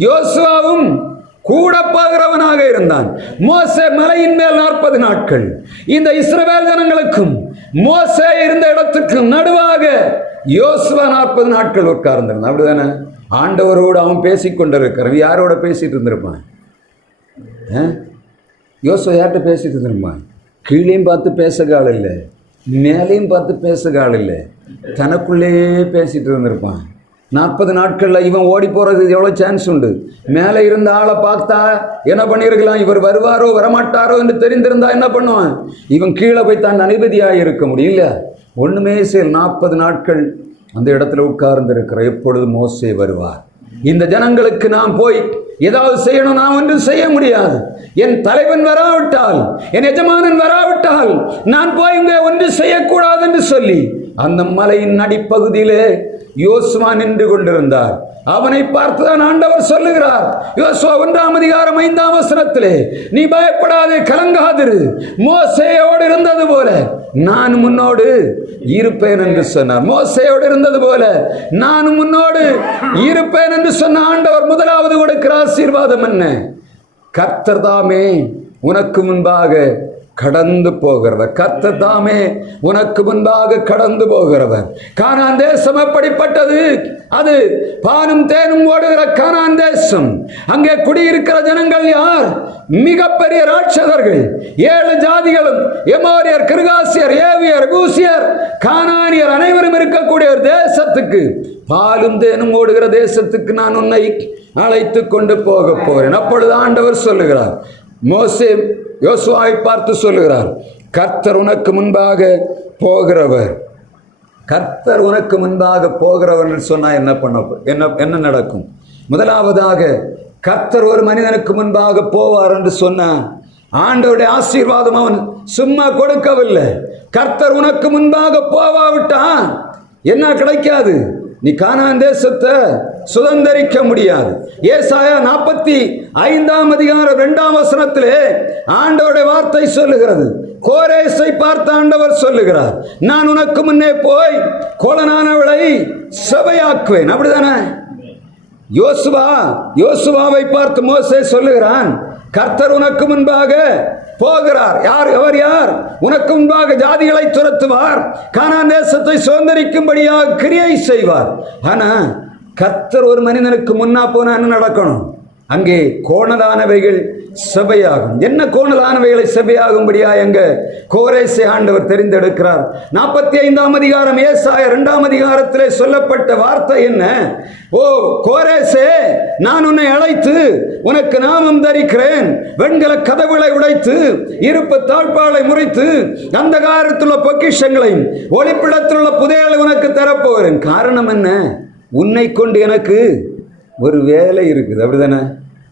யோசுவாவும் கூட போகிறவனாக இருந்தான். மோசே மலையின் மேல் 40 நாட்கள். இந்த இஸ்ரவேல் ஜனங்களுக்கும் மோசே இருந்த இடத்துக்கும் நடுவாக யோசுவா 40 நாட்கள் உட்கார்ந்திருந்தான். அப்படிதானே? ஆண்டவரோடு அவன் பேசிக்கொண்டிருக்கிறான். யாரோட பேசிட்டு இருந்திருப்பான்? யோசுவா யார்கிட்ட பேசிட்டு இருந்திருப்பான்? கீழையும் பார்த்து பேச ஆள் இல்லை, மேலையும் பார்த்து பேச ஆள் இல்லை, தனக்குள்ளேயே பேசிட்டு இருந்திருப்பான். 40 நாட்களில் இவன் ஓடி போகிறதுக்கு எவ்வளோ சான்ஸ் உண்டு? மேலே இருந்த ஆளை பார்த்தா என்ன பண்ணியிருக்கலாம்? இவர் வருவாரோ வரமாட்டாரோ என்று தெரிந்திருந்தா என்ன பண்ணுவான்? இவன் கீழே போய் தான் அதிபதியாக இருக்க முடியல. ஒன்றுமே செயல் 40 நாட்கள் அந்த இடத்துல உட்கார்ந்து எப்பொழுது மோசே வருவார்? இந்த ஜனங்களுக்கு நான் போய் ஏதாவது செய்யணும், நான் ஒன்றும் செய்ய முடியாது. என் தலைவன் வராவிட்டால், என் எஜமானன் வராவிட்டால் நான் போய் இங்கே ஒன்று செய்யக்கூடாது என்று சொல்லி அந்த மலையின் அடிப்பகுதியிலே யோசுவா நின்று கொண்டிருந்தார். அவனை பார்த்துதான் ஆண்டவர் சொல்லுகிறார், யோசுவா 1ஆம் அதிகாரம் 5ஆம் வசனத்திலே, நீ பயப்படாதே, கலங்காதிரு, மோசேயோடு இருந்தது போல நான் முன்னோடு இருப்பேன் என்று சொன்னார். மோசேயோடு இருந்தது போல நான் முன்னோடு இருப்பேன் என்று சொன்ன ஆண்டவர் முதலாவது கொடுக்கிற ஆசீர்வாதம் என்ன? கர்த்தர் தாமே உனக்கு முன்பாக கடந்து போகிறவர். கர்த்தர் தாமே உனக்கு முன்பாக கடந்து போகிறவர். கானான் தேசம் எப்படிப்பட்டது? அது பாலும் தேனும் ஓடுகிற கானான் தேசம். அங்கே குடியிருக்கிற ஜனங்கள் யார்? மிகப்பெரிய ராட்சதர்கள். 7 ஜாதிகளும், எமோரியர், கிர்காசியர், ஏவியர், பூசியர், கானானியர் அனைவரும் இருக்கக்கூடிய ஒரு தேசத்துக்கு, பாலும் தேனும் ஓடுகிற தேசத்துக்கு நான் உன்னை அழைத்து கொண்டு போக போகிறேன். அப்பொழுது ஆண்டவர் சொல்லுகிறார், மோசே யோசுவாவை பார்த்து சொல்லுகிறார், கர்த்தர் உனக்கு முன்பாக போகிறவர். கர்த்தர் உனக்கு முன்பாக போகிறவர் சொன்னா என்ன நடக்கும்? முதலாவதாக கர்த்தர் ஒரு மனிதனுக்கு முன்பாக போவார் என்று சொன்ன ஆண்டவருடைய ஆசீர்வாதம் அவன் சும்மா கொடுக்கவில்லை. கர்த்தர் உனக்கு முன்பாக போவாவிட்டா என்ன கிடைக்காது? நீ கானான் தேசத்தை சுதந்தரிக்க முடியாது. ஏசாயா 45ஆம் அதிகாரம் 2ஆம் வசனத்திலே ஆண்டவருடைய வார்த்தை சொல்லுகிறது, கோரேசை பார்த்த ஆண்டவர் சொல்லுகிறார், நான் உனக்கு முன்னே போய் கோலனானவளை சபையாக்குவேன். அப்படிதானே? யோசுவாவை பார்த்து மோசே சொல்லுகிறான், கர்த்தர் உனக்கு முன்பாக போகிறார். அவர் யார்? உனக்கு முன்பாக ஜாதிகளை துரத்துவார், கானான் தேசத்தை சுதந்தரிக்கும்படியாக கிரியை செய்வார். ஆனா கர்த்தர் ஒரு மனிதனுக்கு முன்னா போனா என்ன நடக்கணும்? அங்கே கோணலானவைகள் சபையாகும். என்ன கோணலானவைகளை சபையாகும்படியா எங்க கோரேசை ஆண்டவர் தெரிந்தெடுக்கிறார். 45ஆம் அதிகாரம் ஏசாயா 2ஆம் அதிகாரத்திலே சொல்லப்பட்ட வார்த்தை என்ன? ஓ கோரேசே, நான் உன்னை அழைத்து உனக்கு நாமம் தரிக்கிறேன், வெண்கல கதவுகளை உடைத்து இருப்பு தாழ்பாலை முறித்து அந்த காலத்துள்ள பொக்கிஷங்களையும் ஒளிப்பிடத்திலுள்ள புதையலை உனக்கு தரப்போகிறேன். காரணம் என்ன? உன்னை கொண்டு எனக்கு ஒரு வேலை இருக்குது. அப்படிதானே?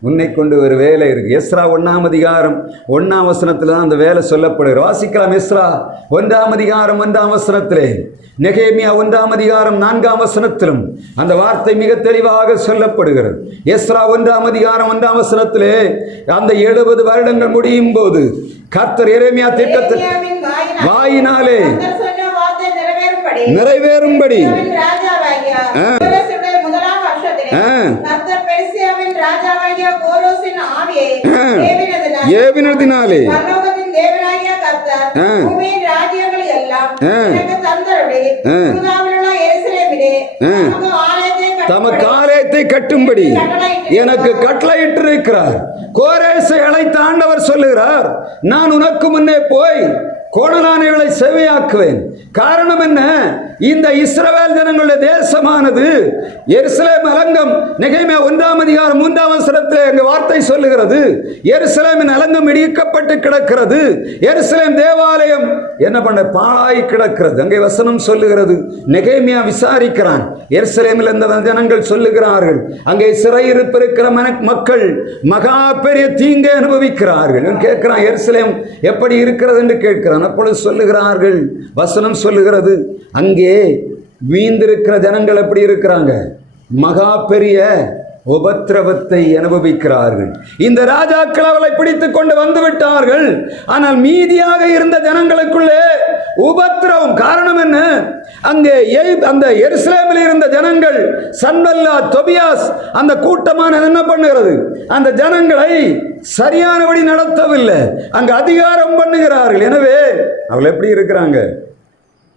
உன்னை கொண்டு ஒரு வேலை இருக்கு. எஸ்ரா 1ஆம் அதிகாரம் 1ஆம் வசனத்தில் தான் அந்த வேலை சொல்லப்படுகிறது. வாசிக்கலாம். எஸ்ரா 1ஆம் அதிகாரம் 1ஆம் வசனத்திலே, நெகேமியா 1ஆம் அதிகாரம் 4ஆம் வசனத்திலும் அந்த வார்த்தை மிக தெளிவாக சொல்லப்படுகிறது. எஸ்ரா 1ஆம் அதிகாரம் 1ஆம் வசனத்திலே, அந்த 70 வருடங்கள் முடியும் போது கர்த்தர் எரேமியா தீர்க்கதரிசி வாயினாலே நிறைவேறும்படி ஏவினதினாலே தமக்கு ஆலயத்தை கட்டும்படி எனக்கு கட்டளையிட்டிருக்கிறார். கோரேசை அழைத்த ஆண்டவர் சொல்லுகிறார், நான் உனக்கு முன்னே போய் கோணலானவளை செவியாக்குவேன். காரணம் என்ன? இந்த இஸ்ரவேல் ஜனங்களுடைய தேசமானது எருசலேம் அலங்கம். நெகேமியா 1ஆம் அதிகாரம் 3ஆம் வசனத்திலே அங்கு வார்த்தை சொல்லுகிறது, எருசலேமின் அலங்கம் இடிக்கப்பட்டு கிடக்கிறது, எருசலேம் தேவாலயம் என்ன பண்ண பாழாய் கிடக்கிறது. அங்கே வசனம் சொல்லுகிறது. நெகேமியா விசாரிக்கிறான், எருசலேமில் இந்த ஜனங்கள் சொல்லுகிறார்கள், அங்கே சிறையிருப்பிருக்கிற மக்கள் மகா பெரிய தீங்கை அனுபவிக்கிறார்கள். கேட்கிறான், எருசலேம் எப்படி இருக்கிறது என்று கேட்கிறான். அப்பொழுது சொல்லுகிறார்கள், வசனம் சொல்லுகிறது, அங்கே வீந்திருக்கிற ஜனங்கள் எப்படி இருக்கிறாங்க? மகா பெரிய உபத்திரவத்தை அனுபவிக்கிறார்கள். இந்த ராஜாக்கள் அவளை பிடித்துக் கொண்டு வந்து விட்டார்கள். ஆனால் மீதியாக இருந்த ஜனங்களுக்குள்ளே உபத்திரவம். காரணம் என்ன? அங்கே அந்த எருசலேமில் இருந்த ஜனங்கள், சன்பல்லாத், தொபியாஸ், அந்த கூட்டமான என்ன பண்ணுகிறது? அந்த ஜனங்களை சரியானபடி நடத்தவில்லை. அங்கு அதிகாரம் பண்ணுகிறார்கள். எனவே அவள் எப்படி இருக்கிறாங்க?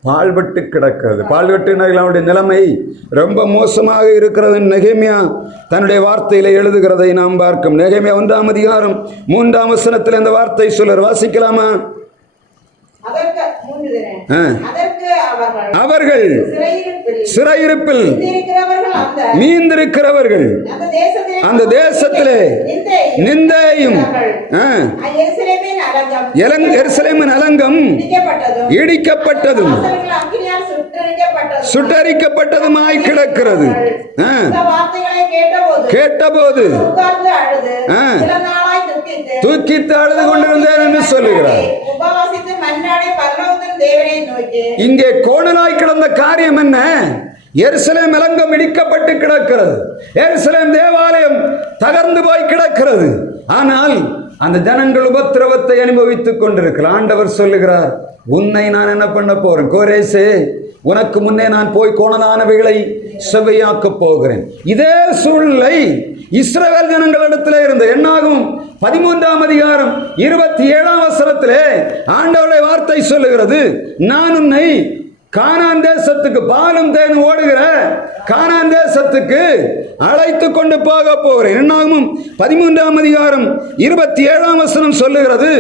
பால்பட்டு கிடக்கிறது. பால்பட்டு அவருடைய நிலைமை ரொம்ப மோசமாக இருக்கிறது. நெகேமியா தன்னுடைய வார்த்தையில எழுதுகிறதை நாம் பார்க்கும். நெகேமியா 1ஆம் அதிகாரம் 3ஆம் வசனத்தில் இந்த வார்த்தை சொல்றார். வாசிக்கலாமா? அவர்கள் சிறையிருப்பில் மீந்திருக்கிறவர்கள் அந்த தேசத்திலே நிந்தையும் எருசலேமின் அலங்கம் இடிக்கப்பட்டதும் சுட்டரிக்கப்பட்டதுமாய் கிடக்கிறது. கேட்டபோது தூக்கித்து அழுது கொண்டிருந்தேன் என்று சொல்லுகிறார். இங்கே கோணலாய் கிடந்த காரியம் என்ன? எருசலேம் அலங்கம் இடிக்கப்பட்டு கிடக்கிறது. எருசலேம் தேவாலயம் தகர்ந்து போய் கிடக்கிறது. ஆனால் அந்த ஜனங்கள் உபத்திரவத்தை அனுபவித்துக் கொண்டிருக்கிறார். ஆண்டவர் சொல்லுகிறார், உன்னை நான் என்ன பண்ண போறேன்? கோரேசே, உனக்கு முன்னே நான் போய் கோணலானவைகளை செவ்வையாக்க போகிறேன். இதே சூழ்நிலை இஸ்ரவேல் ஜனங்களிடத்திலே இருந்த. என்னாகும் 13ஆம் அதிகாரம் 27ஆம் வசனத்திலே ஆண்டவருடைய வார்த்தை சொல்லுகிறது, நான் உன்னை கானான் தேசத்துக்கு, பாலும் தேனும் ஓடுகிற கானான் தேசத்துக்கு அழைத்து கொண்டு போக போகிறேன். என்னாகும் 13ஆம் அதிகாரம் 27ஆம் வசனம் சொல்லுகிறது,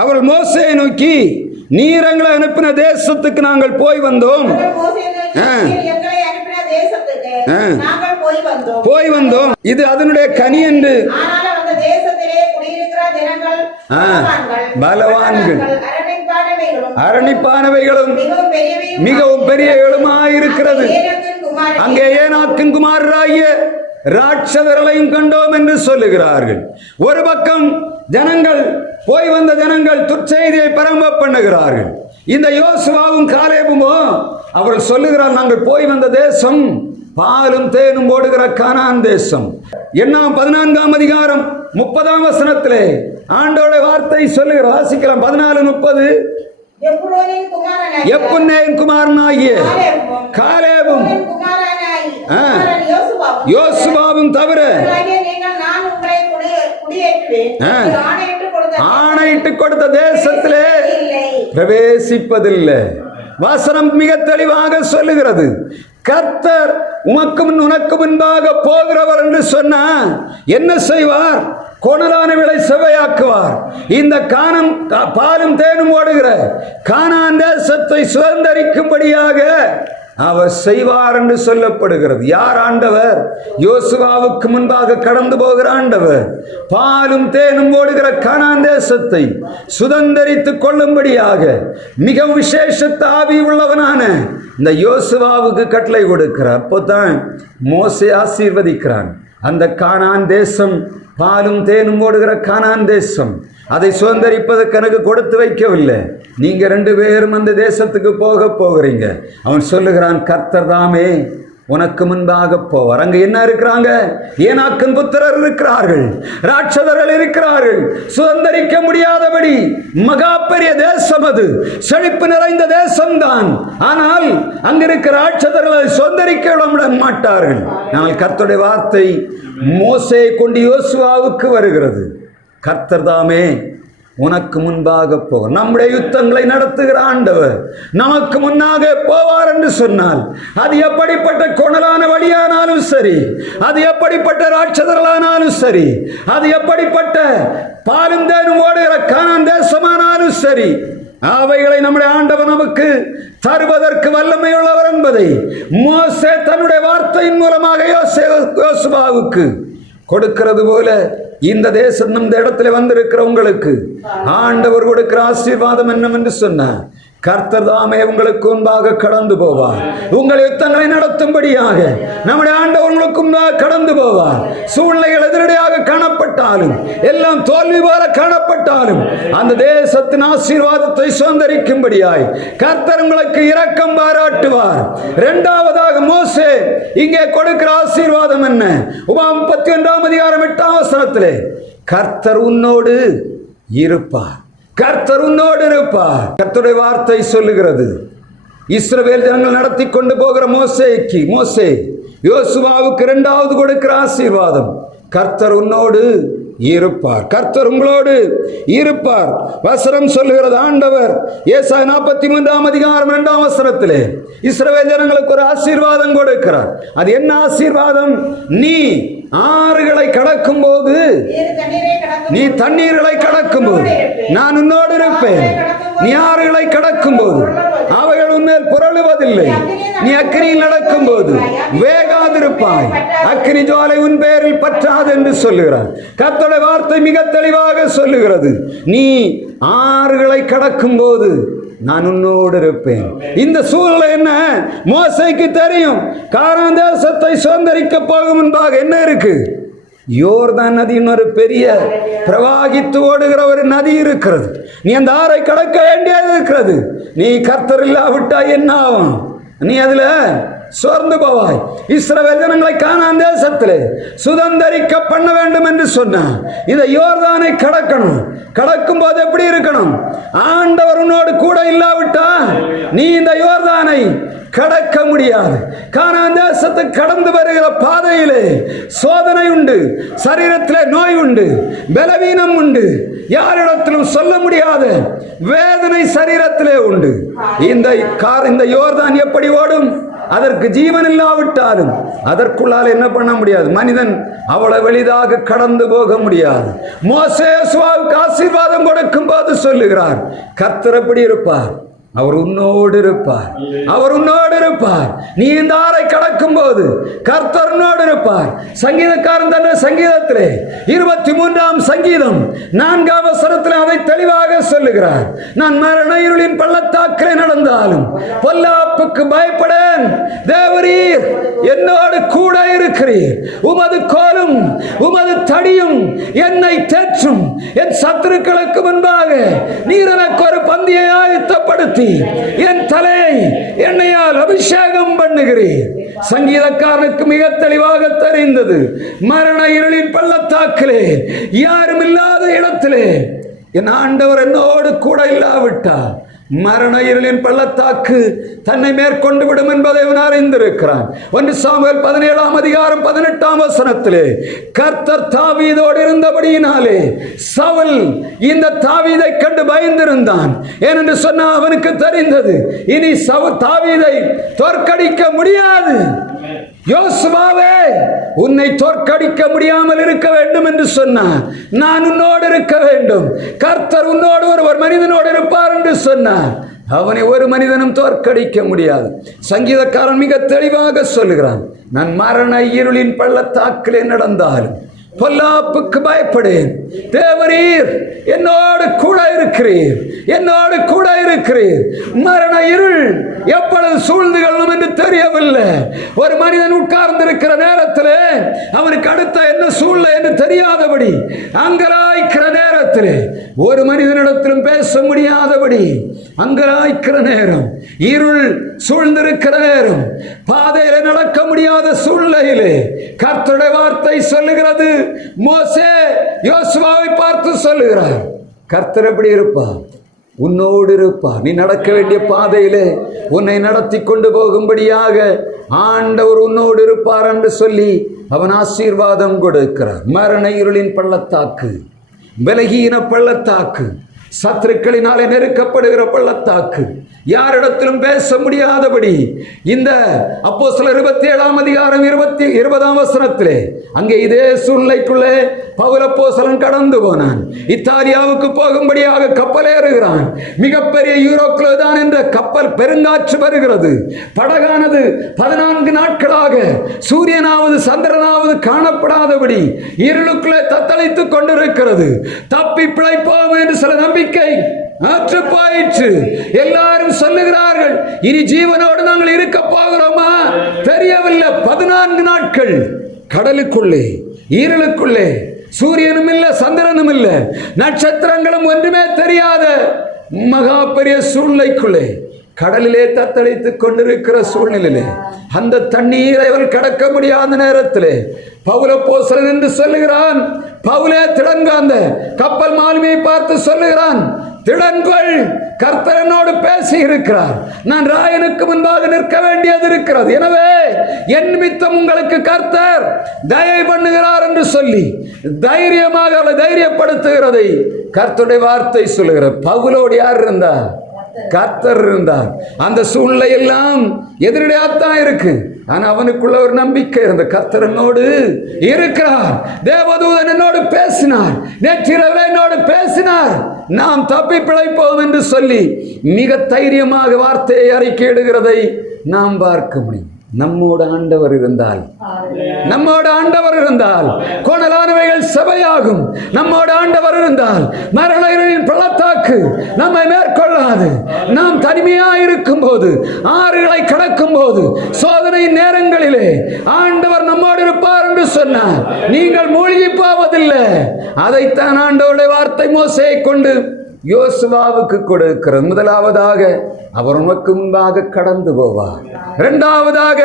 அவர்கள் மோசேயை நோக்கி, நீர் எங்களை அனுப்பின தேசத்துக்கு நாங்கள் போய் வந்தோம், போய் வந்தோம். இது அதனுடைய கனி என்று. பலவான்கள், அரணிப்பானவைகளும் மிகவும் பெரியவர்களுமாயிருக்கிறது. அங்கே ஏனாக்கின் குமாரராகிய ராட்சதர்களையும் கண்டோம் என்று சொல்லுகிறார்கள். ஒரு பக்கம் ஜனங்கள், போய் வந்த ஜனங்கள் துர்ச்செய்தியை பரம்ப பண்ணுகிறார்கள். இந்த யோசுவாவும் காலேபுமோ அவர்கள் சொல்லுகிறார், நாங்கள் போய் வந்த தேசம் பாலும் தேனும் ஓடுகிற கானான் தேசம். என்னாம் 14ஆம் அதிகாரம் 30ஆம் வசனத்திலே ஆண்டோட வார்த்தை சொல்லுகிற. வாசிக்கலாம். 14:30. எப்புன்னேயின் குமாரனாகிய காலேபும் யோசுவாவும் தவிர ஆணையிட்டு கொடுத்த தேசத்திலே பிரவேசிப்பதில்லை. வசனம் மிக தெளிவாக சொல்லுகிறது. கர்த்தர் உனக்கு முன்பாக போகிறவர் என்று சொன்னா என்ன செய்வார்? கோணலானவைகளை செவ்வையாக்குவார். இந்த பாலும் தேனும் ஓடுகிற கானான் தேசத்தை சுதந்தரிக்கும்படியாக அவர் செய்வார் என்று சொல்லப்படுகிறது. யார் ஆண்டவர்? யோசுவாவுக்கு முன்பாக கடந்து போகிற ஆண்டவர் பாலும் தேனும் ஓடுகிற கானான் தேசத்தை சுதந்தரித்துக் கொள்ளும்படியாக மிகவும் விசேஷத்த ஆவி உள்ளவனான இந்த யோசுவாவுக்கு கட்டளை கொடுக்கிறார். அப்போதான் மோசே ஆசீர்வதிக்கிறான். அந்த கானான் தேசம், பாலும் தேனும் ஓடுகிற கானான் தேசம், அதை சுதந்தரிப்பதற்கு எனக்கு கொடுத்து வைக்கவில்லை. நீங்க 2 பேரும் அந்த தேசத்துக்கு போகிறீங்க. அவன் சொல்லுகிறான், கர்த்தர் தாமே உனக்கு முன்பாக போவார். அங்க என்ன இருக்கிறாங்க? ஏனாக்கின் புத்திரர் இருக்கிறார்கள், ராட்சதர்கள் இருக்கிறார்கள். சுதந்தரிக்க முடியாதபடி மகா பெரிய தேசம் அது, செழிப்பு நிறைந்த தேசம்தான். ஆனால் அங்கிருக்கிற ராட்சதர்களை சுதந்தரிக்க விட மாட்டார்கள். ஆனால் கர்த்தருடைய வார்த்தை மோசே கொண்டு யோசுவாவுக்கு வருகிறது. கர்த்தர் தாமே உனக்கு முன்பாக போக, நம்முடைய யுத்தங்களை நடத்துகிற ஆண்டவர் நமக்கு முன்னாக போவார் என்று சொன்னால், அது எப்படிப்பட்ட கொணலான வழியானாலும் சரி, அது எப்படிப்பட்ட ராட்சதர்களானாலும் சரி, அது எப்படிப்பட்ட பாலும் தேனும் ஓடுகிற கானான் தேசமானாலும் சரி, அவைகளை நம்முடைய ஆண்டவர் நமக்கு தருவதற்கு வல்லமை உள்ளவர் என்பதை மோசே தன்னுடைய வார்த்தையின் மூலமாக யோசுவாவுக்கு கொடுக்கிறது போல, இந்த தேசம் இந்த இடத்துல வந்திருக்கிற உங்களுக்கு ஆண்டவர் கொடுக்கிற ஆசீர்வாதம் என்னவென்று சொன்னார். கர்த்தர் தாமே உங்களுக்கு முன்பாக கடந்து போவார். உங்கள் யுத்தங்களை நடத்தும்படியாக நம்முடைய ஆண்டவர் உங்களுக்கு முன்பாக கடந்து போவார். சூழ்நிலைகள் எதிரடியாக காணப்பட்டாலும், எல்லாம் தோல்வி போல காணப்பட்டாலும், அந்த தேசத்தின் ஆசீர்வாதத்தை சுதந்தரிக்கும்படியாய் கர்த்தர் உங்களுக்கு இரக்கம் பாராட்டுவார். இரண்டாவதாக மோசே இங்கே கொடுக்கிற ஆசீர்வாதம் என்ன? உபாகமம் 31:8 கர்த்தர் உன்னோடு இருப்பார். கர்த்தர் உன்னோடு இருப்பார். கர்த்தருடைய வார்த்தை சொல்லுகிறது, இஸ்ரவேல் ஜனங்கள் நடத்தி கொண்டு போகிற மோசே யோசுவாவுக்கு இரண்டாவது கொடுக்கிற ஆசீர்வாதம், கர்த்தர் உன்னோடு இருப்பார். கர்த்தர் உங்களோடு இருப்பார். வசனம் சொல்லுகிறது, ஆண்டவர் ஏசாயா 43:2 இஸ்ரவேல் ஜனங்களுக்கு ஒரு ஆசீர்வாதம் கொடுக்கிறார். அது என்ன ஆசீர்வாதம்? நீ ஆறுகளை கடக்கும் போது, நீ தண்ணீர்களை கடக்கும் போது நான் உன்னோடு இருப்பேன். நீ ஆறுகளை கடக்கும் போது அவைகள் உன்மேல் புரளுவதில்லை. நீ அக்கினியில் நடக்கும் போது வேகாதிருப்பாய், அக்கினி ஜுவாலை உன் பேரில் பற்றாது என்று சொல்லுகிறார். கர்த்தருடைய வார்த்தை மிக தெளிவாக சொல்லுகிறது, நீ ஆறுகளை கடக்கும் போது நான் உன்னோடு இருப்பேன். இந்த சூழ்நிலை என்ன? மோசேக்கு தெரியும், கானான் தேசத்தை சுதந்தரிக்க போகும் முன்பாக என்ன இருக்கு? யோர்தான் நதியின் ஒரு பெரிய பிரவாகித்து ஓடுகிற ஒரு நதி இருக்கிறது. நீ அந்த ஆறை கடக்க வேண்டியது இருக்கிறது. நீ கர்த்தர் இல்லாவிட்டால் என்ன ஆகும்? நீ அதுல சோர்ந்து போவாய். இஸ்ரவேல் ஜனங்களை கானான் தேசத்திலே சுதந்தரிக்க பண்ண வேண்டும் என்று சொன்னார். இந்த யோர்தானை கடக்கணும். கடக்கும் போது எப்படி இருக்கணும்? ஆண்டவர் உன்னோடு கூட இல்லாவிட்டா நீ இந்த யோர்தானை கடக்க முடியாது. கானான் தேசத்துக்கு கடந்து வருகிற பாதையிலே சோதனை உண்டு, சரீரத்திலே நோய் உண்டு, பலவீனம் உண்டு, யாரிடத்திலும் சொல்ல முடியாத வேதனை சரீரத்திலே உண்டு. இந்த யோர்தான் எப்படி ஓடும்? அதற்கு ஜீவன் இல்லாவிட்டாலும் அதற்குள்ளால் என்ன பண்ண முடியாது. மனிதன் அவ்வளவு எளிதாக கடந்து போக முடியாது. மோசே யோசுவாவுக்கு ஆசீர்வாதம் கொடுக்கும் போது சொல்லுகிறார், கர்த்தர் எப்படி இருப்பார்? அவர் உன்னோடு இருப்பார். அவர் உன்னோடு இருப்பார். நீ இந்த ஆறை கடக்கும் போது கர்த்தர் உன்னோடு இருப்பார். சங்கீதக்காரன் தன்னுடைய சங்கீதத்திலே 23ஆம் சங்கீதம் 4ஆம் வசனத்திலே அதை தெளிவாக சொல்லுகிறார். நான் மரண இருளின் பள்ளத்தாக்கிலே நடந்தாலும் பொல்லாப்புக்கு பயப்படேன், தேவரீர் என்னோடு கூட இருக்கிறீர். உமது கோலும் உமது தடியும் என்னை தேற்றும். என் சத்துருக்களுக்கு முன்பாக நீர் எனக்கு ஒரு பந்தியை ஆயத்தப்படுத்தி என் தலையை எண்ணெயால் அபிஷேகம் பண்ணுகிறீர். சங்கீதக்காரனுக்கு மிக தெளிவாக தெரிந்தது, மரண இருளின் பள்ளத்தாக்கிலே யாரும் இல்லாத இடத்திலே என் ஆண்டவர் என்னோடு கூட இல்லாவிட்டார் மரண இருளின் பள்ளத்தாக்கு தன்னை மேற்கொண்டு விடும் என்பதை அவன் அறிந்திருக்கிறான். 1 சாமுவேல் 17:18 கர்த்தர் தாவீதோடு இருந்தபடியினாலே சவுல் இந்த தாவீதை கண்டு பயந்திருந்தான். ஏனென்று சொன்னால் அவனுக்கு தெரிந்தது, இனி தாவீதை தோற்கடிக்க முடியாது. யோசுவாவே, உன்னை தோற்கடிக்க முடியாமல் இருக்க வேண்டும் என்று சொன்னார். நான் உன்னோடு இருக்க வேண்டும். கர்த்தர் உன்னோடு ஒரு மனிதனோடு இருப்பார் என்று சொன்னார். அவனை ஒரு மனிதனும் தோற்கடிக்க முடியாது. சங்கீதக்காரன் மிக தெளிவாக சொல்லுகிறான், நான் மரண இருளின் பள்ளத்தாக்கிலே நடந்தாலும் பொல்லாப்புக்கு பயப்படேன், தேவரீர் என்னோடு கூட இருக்கிறீர், என்னோடு கூட இருக்கிறீர். மரண இருள் எப்பொழுது சூழ்ந்து கொள்ளும் என்று தெரியவில்லை. ஒரு மனிதன் உட்கார்ந்திருக்கிற நேரத்தில் அவனுக்கு அடுத்த என்ன சூழ்நிலை என்று தெரியாதபடி அங்கலாய்க்கிற நேரத்தில் ஒரு மனிதனிடத்திலும் பேச முடியாதபடி அங்கலாய்க்கிற நேரம், இருள் சூழ்ந்திருக்கிற நேரம், பாதையில நடக்க முடியாத சூழ்நிலையிலே கர்த்தருடைய வார்த்தை சொல்லுகிறது. மோசே யோசுவாவை பார்த்து சொல்லுகிறார், கர்த்தர் எப்படி இருப்பார்? உன்னோடு இருப்பார். நீ நடக்க வேண்டிய பாதையிலே உன்னை நடத்தி கொண்டு போகும்படியாக ஆண்டவர் உன்னோடு இருப்பார் என்று சொல்லி அவன் ஆசீர்வாதம் கொடுக்கிறார். மரண இருளின் பள்ளத்தாக்கு, பலகீன பள்ளத்தாக்கு, சத்துருக்களினாலே நெருக்கப்படுகிற பள்ளத்தாக்கு, யாரிடத்திலும் பேச முடியாதபடி இந்த அப்போஸ்தலர் 27:20 அங்கே இதே சூழ்நிலைக்குள்ளே பவுல் அப்போஸ்தலன் கடந்து போனான். இத்தாலியாவுக்கு போகும்படியாக கப்பல் ஏறுகிறான். மிகப்பெரிய யூரோக்ளோதான் என்ற கப்பல் பெருங்காற்று வருகிறது. படகானது 14 நாட்களாக சூரியனாவது சந்திரனாவது காணப்படாதபடி இருளுக்குள்ளே தத்தளித்துக் கொண்டிருக்கிறது. தப்பி பிழைப்போம் என்று சில நம்பிக்கை நம்பிக்கை அற்று போயிற்று. எல்லாரும் சொல்லுகிறார்கள், இனி ஜீவனோடு நாங்கள் இருக்க போகிறோமா தெரியவில்லை. 14 நாட்கள் கடலுக்குள்ளே, இருளுக்குள்ளே, சூரியனும் இல்ல, சந்திரனும் இல்ல, நட்சத்திரங்களும் ஒன்றுமே தெரியாத மகா பெரிய சூழ்நிலைக்குள்ளே, கடலிலே தத்தளித்துக் கொண்டிருக்கிற சூழ்நிலையிலே, அந்த தண்ணீரை அவள் கடக்க முடியாத நேரத்திலே பவுலப்போஸ்தலன் என்று சொல்லுகிறான், பவுலே திடன்காந்த கப்பல் மாலுமியை பார்த்து சொல்லுகிறான், திடன்கொள், கர்த்தர் என்னோடு பேசி இருக்கிறார், நான் ராயனுக்கு முன்பாக நிற்க வேண்டியது இருக்கிறது, எனவே என் நிமித்தம் உங்களுக்கு கர்த்தர் தயை பண்ணுகிறார் என்று சொல்லி தைரியமாக அவளை தைரியப்படுத்துகிறதை கர்த்தருடைய வார்த்தை சொல்லுகிறார். பவுலோடு யார் இருந்தார்? கர்த்தர் இருந்தார். அந்த சூழ்நிலை எல்லாம் எதிரடையாத்தான் இருக்கு, ஆனா அவனுக்குள்ள ஒரு நம்பிக்கை இருந்த, கர்த்தர் என்னோடு இருக்கிறார், தேவதூதன் என்னோடு பேசினார், நேற்றிரவில் என்னோடு பேசினார், நாம் தப்பி பிழைப்போம் என்று சொல்லி மிக தைரியமாக வார்த்தையை அறிக்கையிடுகிறதை நாம் பார்க்க முடியும். நம்மோடு ஆண்டவர் இருந்தால், நம்மோடு ஆண்டவர் இருந்தால் கோணலானவைகள் சபையாகும். நம்மோடு ஆண்டவர் இருந்தால் மரணங்களின் பள்ளத்தாக்கு நம்மை மேற்கொள்ளாது. நாம் தனிமையாக இருக்கும் போது, ஆறுகளை கடக்கும் போது, சோதனை நேரங்களிலே ஆண்டவர் நம்மோடு இருப்பார் என்று சொன்னார். நீங்கள் மூழ்கி போவதில்லை. அதைத்தான் ஆண்டவருடைய வார்த்தை மோசேயை கொண்டு யோசுவாவுக்கு கொடுக்கிறது. முதலாவதாக அவர் உனக்கு முன்பாக கடந்து போவார், இரண்டாவதாக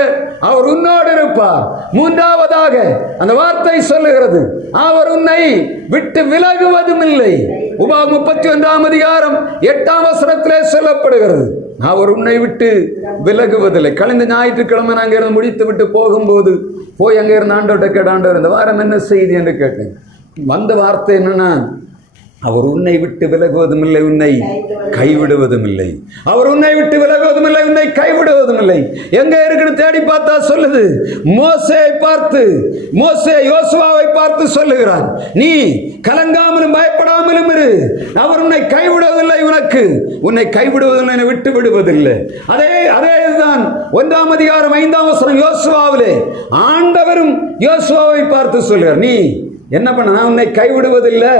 அவர் உன்னோடு இருப்பார், மூன்றாவதாக அந்த வார்த்தை சொல்லுகிறது, அவர் உன்னை விட்டு விலகுவதும் இல்லை. உபாகமம் 31 அதிகாரம் 8ஆம் வசனத்திலே சொல்லப்படுகிறது, அவர் உன்னை விட்டு விலகுவதில்லை. கழிந்த ஞாயிற்றுக்கிழமை நாங்கள் இருந்து முடித்து விட்டு போகும்போது போய் அங்கே இருந்து ஆண்டவர்கிட்ட கேட்ட, ஆண்டவர் இந்த வாரம் என்ன செய்தி என்று கேட்டேன். வந்த வார்த்தை என்னன்னா, அவர் உன்னை விட்டு விலகுவதும் இல்லை, உன்னை கைவிடுவதும் இல்லை. அவர் உன்னை விட்டு விலகுவதும் இல்லை, உன்னை கைவிடுவதும் இல்லை. எங்க இருக்குன்னு தேடி பார்த்தா சொல்லுது, மோசேயை பார்த்து, மோசே யோசுவாவை பார்த்து சொல்லுகிறார், நீ கலங்காமலும் பயப்படாமலும் இரு, அவர் உன்னை கைவிடுவதில்லை, உன்னை கைவிடுவதில்லை, விட்டு விடுவதில்லை. அதேதான் 1ஆம் அதிகாரம் 5ஆம் வசனம் யோசுவாவிலே ஆண்டவரும் யோசுவாவை பார்த்து சொல்லுகிறார், நீ என்ன பண்ண, நான் உன்னை கைவிடுவதில்லை,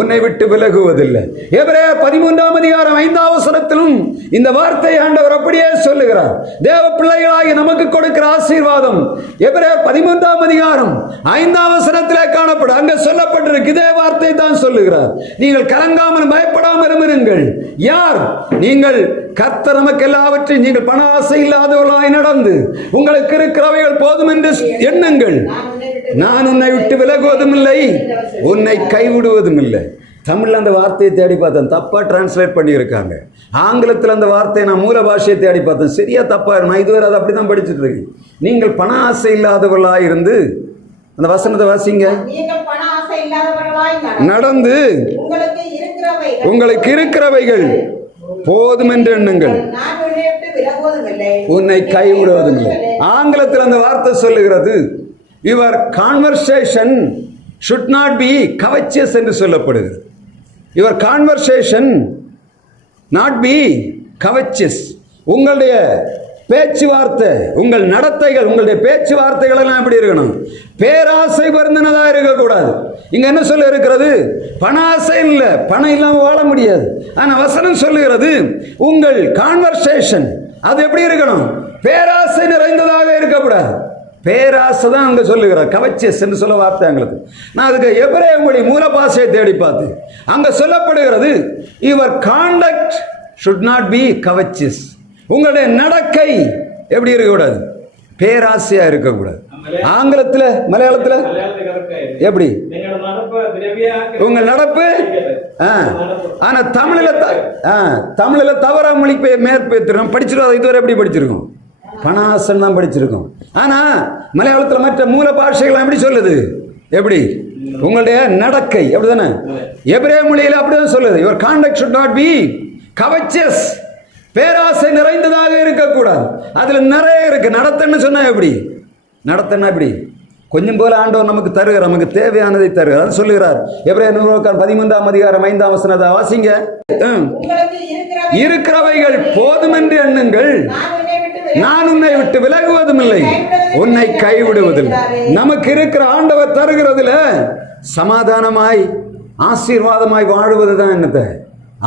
உன்னை விட்டு விலகுவதில்லை. எபிரேயர் 13ஆம் அதிகாரம் 5ஆம் வசனத்திலும் இந்த வார்த்தை ஆண்டவர் அப்படியே சொல்லுகிறார். தேவ பிள்ளைகளாகி நமக்கு கொடுக்கிற ஆசீர்வாதம் எபிரேயர் 13ஆம் அதிகாரம் 5ஆம் வசனத்திலே காணப்படும். அங்க சொல்லப்பட்டிருக்கு, இதே வார்த்தை தான் சொல்லுகிறார், நீங்கள் கலங்காமல் பயப்படாமல் இருங்கள். யார்? நீங்கள் கர்த்தர் நமக்கு எல்லாவற்றையும், நீங்கள் பண ஆசை இல்லாதவர்களாய் நடந்து உங்களுக்கு இருக்கிறவைகள் போதும் என்று எண்ணுங்கள், நான் உன்னை விட்டு விலகுவதும் இல்லை, உன்னை கைவிடுவதும் இல்லை. தமிழ்ல அந்த வார்த்தையை தேடி பார்த்தேன், தப்பா டிரான்ஸ்லேட் பண்ணியிருக்காங்க. ஆங்கிலத்தில் அந்த வார்த்தையை நான் மூல பாஷையை தேடி பார்த்தேன், சரியா தப்பா, நான் இதுவரை அதை அப்படிதான் படிச்சுட்டு இருக்கேன். நீங்கள் பண ஆசை இல்லாதவர்களாய் இருந்து, அந்த வசனத்தை வாசிங்க, நடந்து உங்களுக்கு இருக்கிறவைகள் போதும் என்று எண்ணுங்கள், உன்னை கைவிடுவதும் இல்லை. ஆங்கிலத்தில் அந்த வார்த்தை சொல்லுகிறது, your conversation should not be covetous என்று சொல்லப்படுகிறது. your conversation not be covetous. உங்களுடைய பேச்சுவார்த்தை, உங்கள் நடத்தைகள், உங்களுடைய பேச்சுவார்த்தைகள் எல்லாம் எப்படி இருக்கணும்? பேராசை பொருந்தினதா இருக்கக்கூடாது. இங்க என்ன சொல்ல இருக்கிறது? பண ஆசை இல்லை, பணம் இல்லாமல் வாழ முடியாது. ஆனா வசனம் சொல்லுகிறது, உங்கள் கான்வர்சேஷன் அது எப்படி இருக்கணும்? பேராசை நிறைந்ததாக இருக்கக்கூடாது. பேராசை தான் அங்க சொல்லுகிறார், கவச்சஸ் என்று சொல்ல வார்த்தை எங்களுக்கு. நான் அதுக்கு எபிரேய மொழி மூல பாஷையை தேடி பார்த்து அங்க சொல்லப்படுகிறது, your conduct should not be covetous. உங்களுடைய நடக்கை எப்படி இருக்கக்கூடாது? பேராசையா இருக்கக்கூடாது. ஆங்கிலத்தில், மலையாளத்தில் எப்படி? உங்கள் நடப்பு. ஆனா தமிழ்ல தவறா மொழி மேற்பேத்திரம் படிச்சிருக்கோம். இதுவரை எப்படி படிச்சிருக்கோம்? பணாசன் தான் படிச்சிருக்கோம். ஆனா மலையாளத்தில் மற்ற மூல பாஷைகள் எப்படி சொல்லுது? எப்படி? உங்களுடைய நடக்கை அப்படிதானே? எபிரேய மொழியில் அப்படிதான் சொல்லுது, your conduct should not be covetous. பேராசை நிறைந்ததாக இருக்கக்கூடாது. அதுல நிறைய இருக்கு. நடத்தன்னு சொன்னா எப்படி? நடத்தன்னா எப்படி? கொஞ்சம் போல ஆண்டவர் நமக்கு தருகிறார், நமக்கு தேவையானதை தருகிறார். அது சொல்லுகிறார் எபிரேயர் 13ஆம் அதிகாரம் 5ஆம் வசனத்தை வாசிங்க. இருக்கிறவைகள் போதுமென்று எண்ணுங்கள், நான் உன்னை விட்டு விலகுவதும் இல்லை, உன்னை கைவிடுவதில்லை. நமக்கு இருக்கிற ஆண்டவர் தருகிறதுல சமாதானமாய் ஆசீர்வாதமாய் வாழ்வதுதான் என்னத்தை?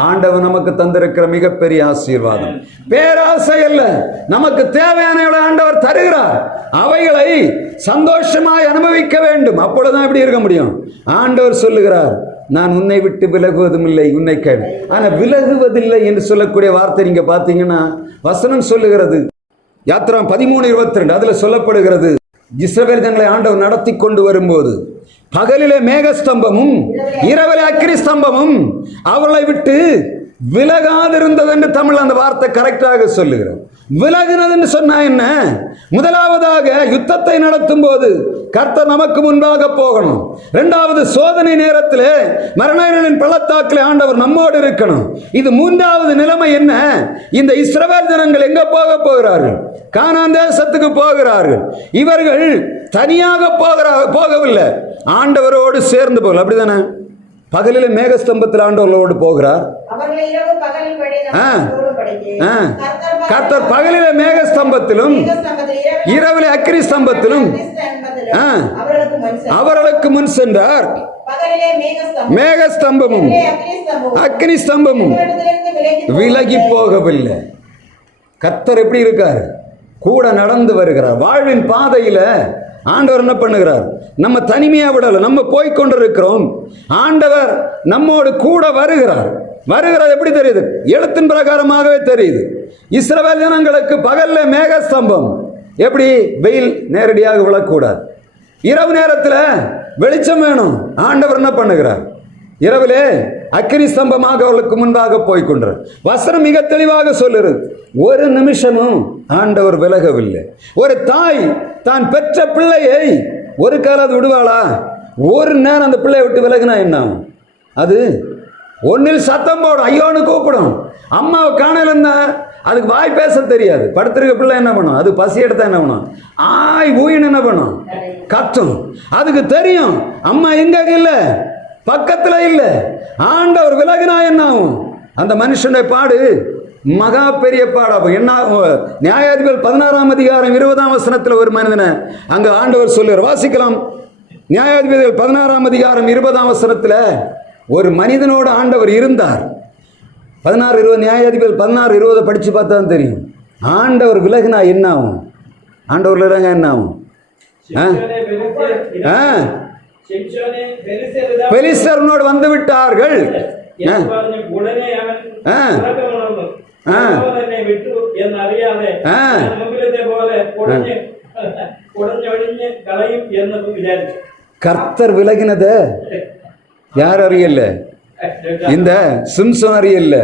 ஆண்டவர் நமக்கு தந்திருக்கிற மிகப்பெரிய ஆசீர்வாதம். பேராசை அல்ல, நமக்கு தேவையான ஆண்டவர் தருகிறார். அவைகளை சந்தோஷமாய் அனுபவிக்க வேண்டும். அப்பொழுதுதான் எப்படி இருக்க முடியும்? ஆண்டவர் சொல்லுகிறார், நான் உன்னை விட்டு விலகுவதும் இல்லை, உன்னை கேடு. ஆனா விலகுவதில்லை என்று சொல்லக்கூடிய வார்த்தை நீங்க பாத்தீங்கன்னா வசனம் சொல்லுகிறது. யாத்திரா 13:22 அதுல சொல்லப்படுகிறது, இஸ்ரவேல் ஜனங்களை ஆண்டவர் நடத்தி கொண்டு வரும்போது பகலிலே மேகஸ்தம்பமும் இரவிலே அக்கினி ஸ்தம்பமும் அவர்களை விட்டு விலகாதிருந்தது என்று தமிழ் அந்த வார்த்தை கரெக்டாக சொல்லுகிறோம். விலகினது என்று சொன்னா என்ன? முதலாவதாக யுத்தத்தை நடத்தும் போது கர்த்தர் நமக்கு முன்பாக போகணும். இரண்டாவது சோதனை நேரத்திலே மரணங்களின் பள்ளத்தாக்கிலே ஆண்டவர் நம்மோடு இருக்கணும். இது மூன்றாவது நிலைமை என்ன? இந்த இஸ்ரவேல் ஜனங்கள் எங்க போகிறார்கள்? கானான் தேசத்துக்கு போகிறார்கள். இவர்கள் தனியாக போகவில்லை, ஆண்டவரோடு சேர்ந்து போகல. அப்படிதானே? பகலிலே மேகஸ்தம்பத்தில் ஆண்டவர்களோடு போகிறார். கர்த்தர் பகலிலே மேகஸ்தம்பத்திலும் இரவிலே அக்கினி ஸ்தம்பத்திலும் அவர்களுக்கு முன் சென்றார். மேகஸ்தம்பமும் அக்கினி ஸ்தம்பமும் விலகி போகவில்லை. கர்த்தர் எப்படி இருக்கார்? கூட நடந்து வருகிறார். வாழ்வின் பாதையில ஆண்டவர் என்ன பண்ணுகிறார்? நம்ம தனிமையா விடல, நம்ம போய்கொண்டிருக்கிறோம். ஆண்டவர் நம்மோடு கூட வருகிறார். எப்படி தெரியுது? எழுத்தின் பிரகாரமாகவே தெரியுது. இஸ்ரவேல் ஜனங்களுக்கு பகல்ல மேகஸ்தம்பம். எப்படி? வெயில் நேரடியாக விழக்கூடாது. இரவு நேரத்தில் வெளிச்சம் வேணும். ஆண்டவர் என்ன பண்ணுகிறார்? இரவிலே அக்கினி ஸ்தம்பமாக அவர்களுக்கு முன்பாக போய்கொண்டார். வசனம் மிக தெளிவாக சொல்லுறது, ஒரு நிமிஷமும் ஆண்டவர் விலகவில்லை. ஒரு தாய் தான் பெற்ற பிள்ளையை ஒரு காலம் விடுவாளா? ஒரு நேரம் அந்த பிள்ளையை விட்டு விலகினா என்ன? அது ஒன்னில் சத்தம் போடும், ஐயோன்னு கூப்பிடும். அம்மாவை காணலன்னா அதுக்கு வாய் பேச தெரியாது. படுத்திருக்க பிள்ளை என்ன பண்ணும்? அது பசி எடுத்தா என்ன பண்ணும்? ஆய் ஊயின்னு என்ன பண்ணும்? கத்தும். அதுக்கு தெரியும் அம்மா எங்க இல்லை, பக்கத்துல இல்லை. ஆண்டவர் விலகினா என்ன ஆகும்? அந்த மனுஷனுடைய பாடு மகா பெரிய பாடாகும். என்ன? நியாயாதிபதிகள் 16:20 ஒரு மனிதனை அங்க ஆண்டவர் சொல்லுவார். வாசிக்கலாம். நியாயாதிபதிகள் 16:20 ஒரு மனிதனோடு ஆண்டவர் இருந்தார். 16:20 நியாயாதிபதிகள் 16:20 படிச்சு பார்த்தா தெரியும். ஆண்டவர் விலகினா என்ன ஆகும்? ஆண்டவர் விலகினா என்ன ஆகும்? பெலிஸ்தரோடு வந்து விட்டார்கள். கர்த்தர் விலகினத யார் அறியல? இந்த சிம்சன் அறியல.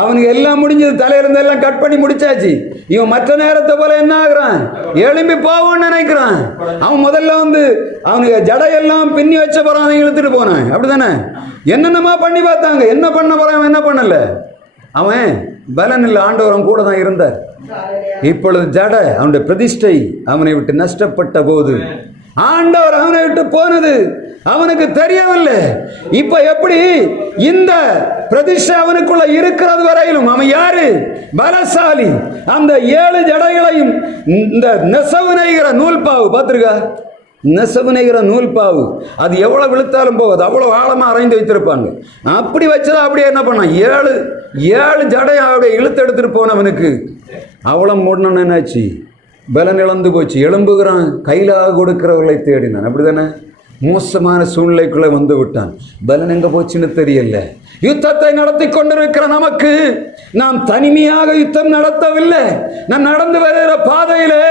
அவனுக்கு எல்லாம் முடிஞ்சது, தலையிலிருந்து எல்லாம் கட் பண்ணி முடிச்சாச்சு. இவன் மற்ற நேரத்தை போல என்ன ஆகுறான்? எழும்பி போவோன்னு நினைக்கிறான். அவன் முதல்ல அவனுக்கு ஜடையெல்லாம் பின்னி வச்ச போறான், இழுத்துட்டு போனான். அப்படிதானே? என்னென்னமா பண்ணி பார்த்தாங்க. என்ன பண்ண போறான்? என்ன பண்ணல? அவன் பலன் இல்லை, ஆண்டவரும் கூட தான் இருந்தார். இப்பொழுது ஜடை அவனுடைய பிரதிஷ்டை அவனை விட்டு நஷ்டப்பட்ட போது ஆண்டவர் அவனை விட்டு போனது அவனுக்கு தெரியவில்லை. இப்ப எப்படி இந்த பிரதிஷ்டை அவனுக்குள்ள இருக்கிறது வரையிலும் அவன் யாரு? பலசாலி. அந்த 7 ஜடைகளையும் இந்த நெசவு நெய்கிற நூல்பாவு பார்த்திருக்கா? நெசவு நெய்கிற நூல்பாவு அது எவ்வளவு விழுத்தாலும் போகுது, அவ்வளவு ஆழமா அரைந்து வைத்திருப்பாங்க. அப்படி வச்சதா அப்படியே என்ன பண்ணான்? 7 ஜடையை அப்படியே இழுத்து எடுத்துட்டு போனவனுக்கு அவ்வளவு மூடணும்னு என்னாச்சு? பலன் இழந்து போச்சு. எழும்புகிறான், கையிலாக கொடுக்கிறவர்களை தேடினான். அப்படிதானே? மோசமான சூழ்நிலைக்குள்ள வந்து விட்டான். பலன் எங்க போச்சுன்னு தெரியல. யுத்தத்தை நடத்தி கொண்டிருக்கிற நமக்கு நாம் தனிமையாக யுத்தம் நடத்தவில்லை. நாம் நடந்து வருகிற பாதையிலே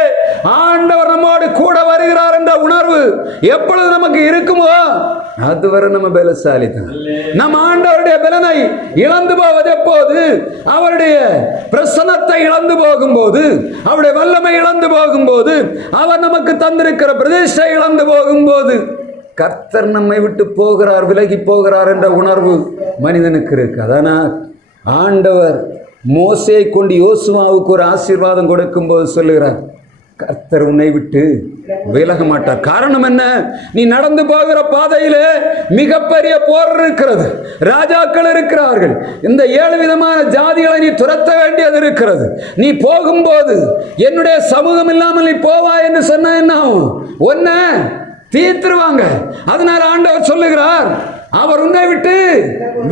ஆண்டவர் நம்மோடு கூட வருகிறார் என்ற உணர்வு எப்பொழுது நமக்கு இருக்குமோ அதுவரை நம்ம பலசாலி தான். நம் ஆண்டவருடைய பலனை இழந்து போவது எப்போது? அவருடைய பிரசன்னத்தை இழந்து போகும்போது, அவருடைய வல்லமை இழந்து போகும்போது, அவர் நமக்கு தந்திருக்கிற பிரதிஷ்டை இழந்து போகும்போது. கர்த்தர் நம்மை விட்டு போகிறார், விலகி போகிறார் என்ற உணர்வு மனிதனுக்கு இருக்கு. அதனால் ஆண்டவர் மோசேயை கொண்டு யோசுவாவுக்கு ஒரு ஆசீர்வாதம் கொடுக்கும் போது சொல்லுகிறார், கர்த்தர் உன்னை விட்டு விலக மாட்டார். காரணம் என்ன? நீ நடந்து போகிற பாதையிலே மிகப்பெரிய போர் இருக்கிறது, ராஜாக்கள் இருக்கிறார்கள், இந்த 7 விதமான ஜாதிகளை நீ துரத்த வேண்டியது இருக்கிறது. நீ போகும்போது என்னுடைய சமூகம் இல்லாமல் நீ போவா என்று சொன்ன என்ன ஆகும்? ஒன்ன தீர்த்துருவாங்க. அதனால ஆண்டவர் சொல்லுகிறார், அவர் உன்னை விட்டு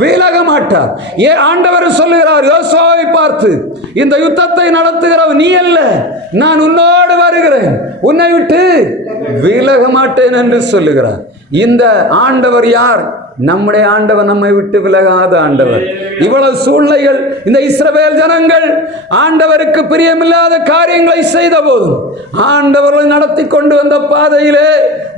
விலக மாட்டார். ஆண்டவர் சொல்லுகிறார் யோசுவாவை பார்த்து, இந்த யுத்தத்தை நடத்துகிறவன் நீ அல்ல, நான் உன்னோடு வருகிறேன், உன்னை விட்டு விலக மாட்டேன் என்று சொல்லுகிறார். இந்த ஆண்டவர் யார்? நம்முடைய ஆண்டவர், நம்மை விட்டு விலகாத ஆண்டவர். இவ்வளவு சூழ்நிலைகள், இந்த இஸ்ரவேல் ஜனங்கள் ஆண்டவருக்கு பிரியமில்லாத காரியங்களை செய்த போதும் ஆண்டவர்களை நடத்தி கொண்டு வந்த பாதையிலே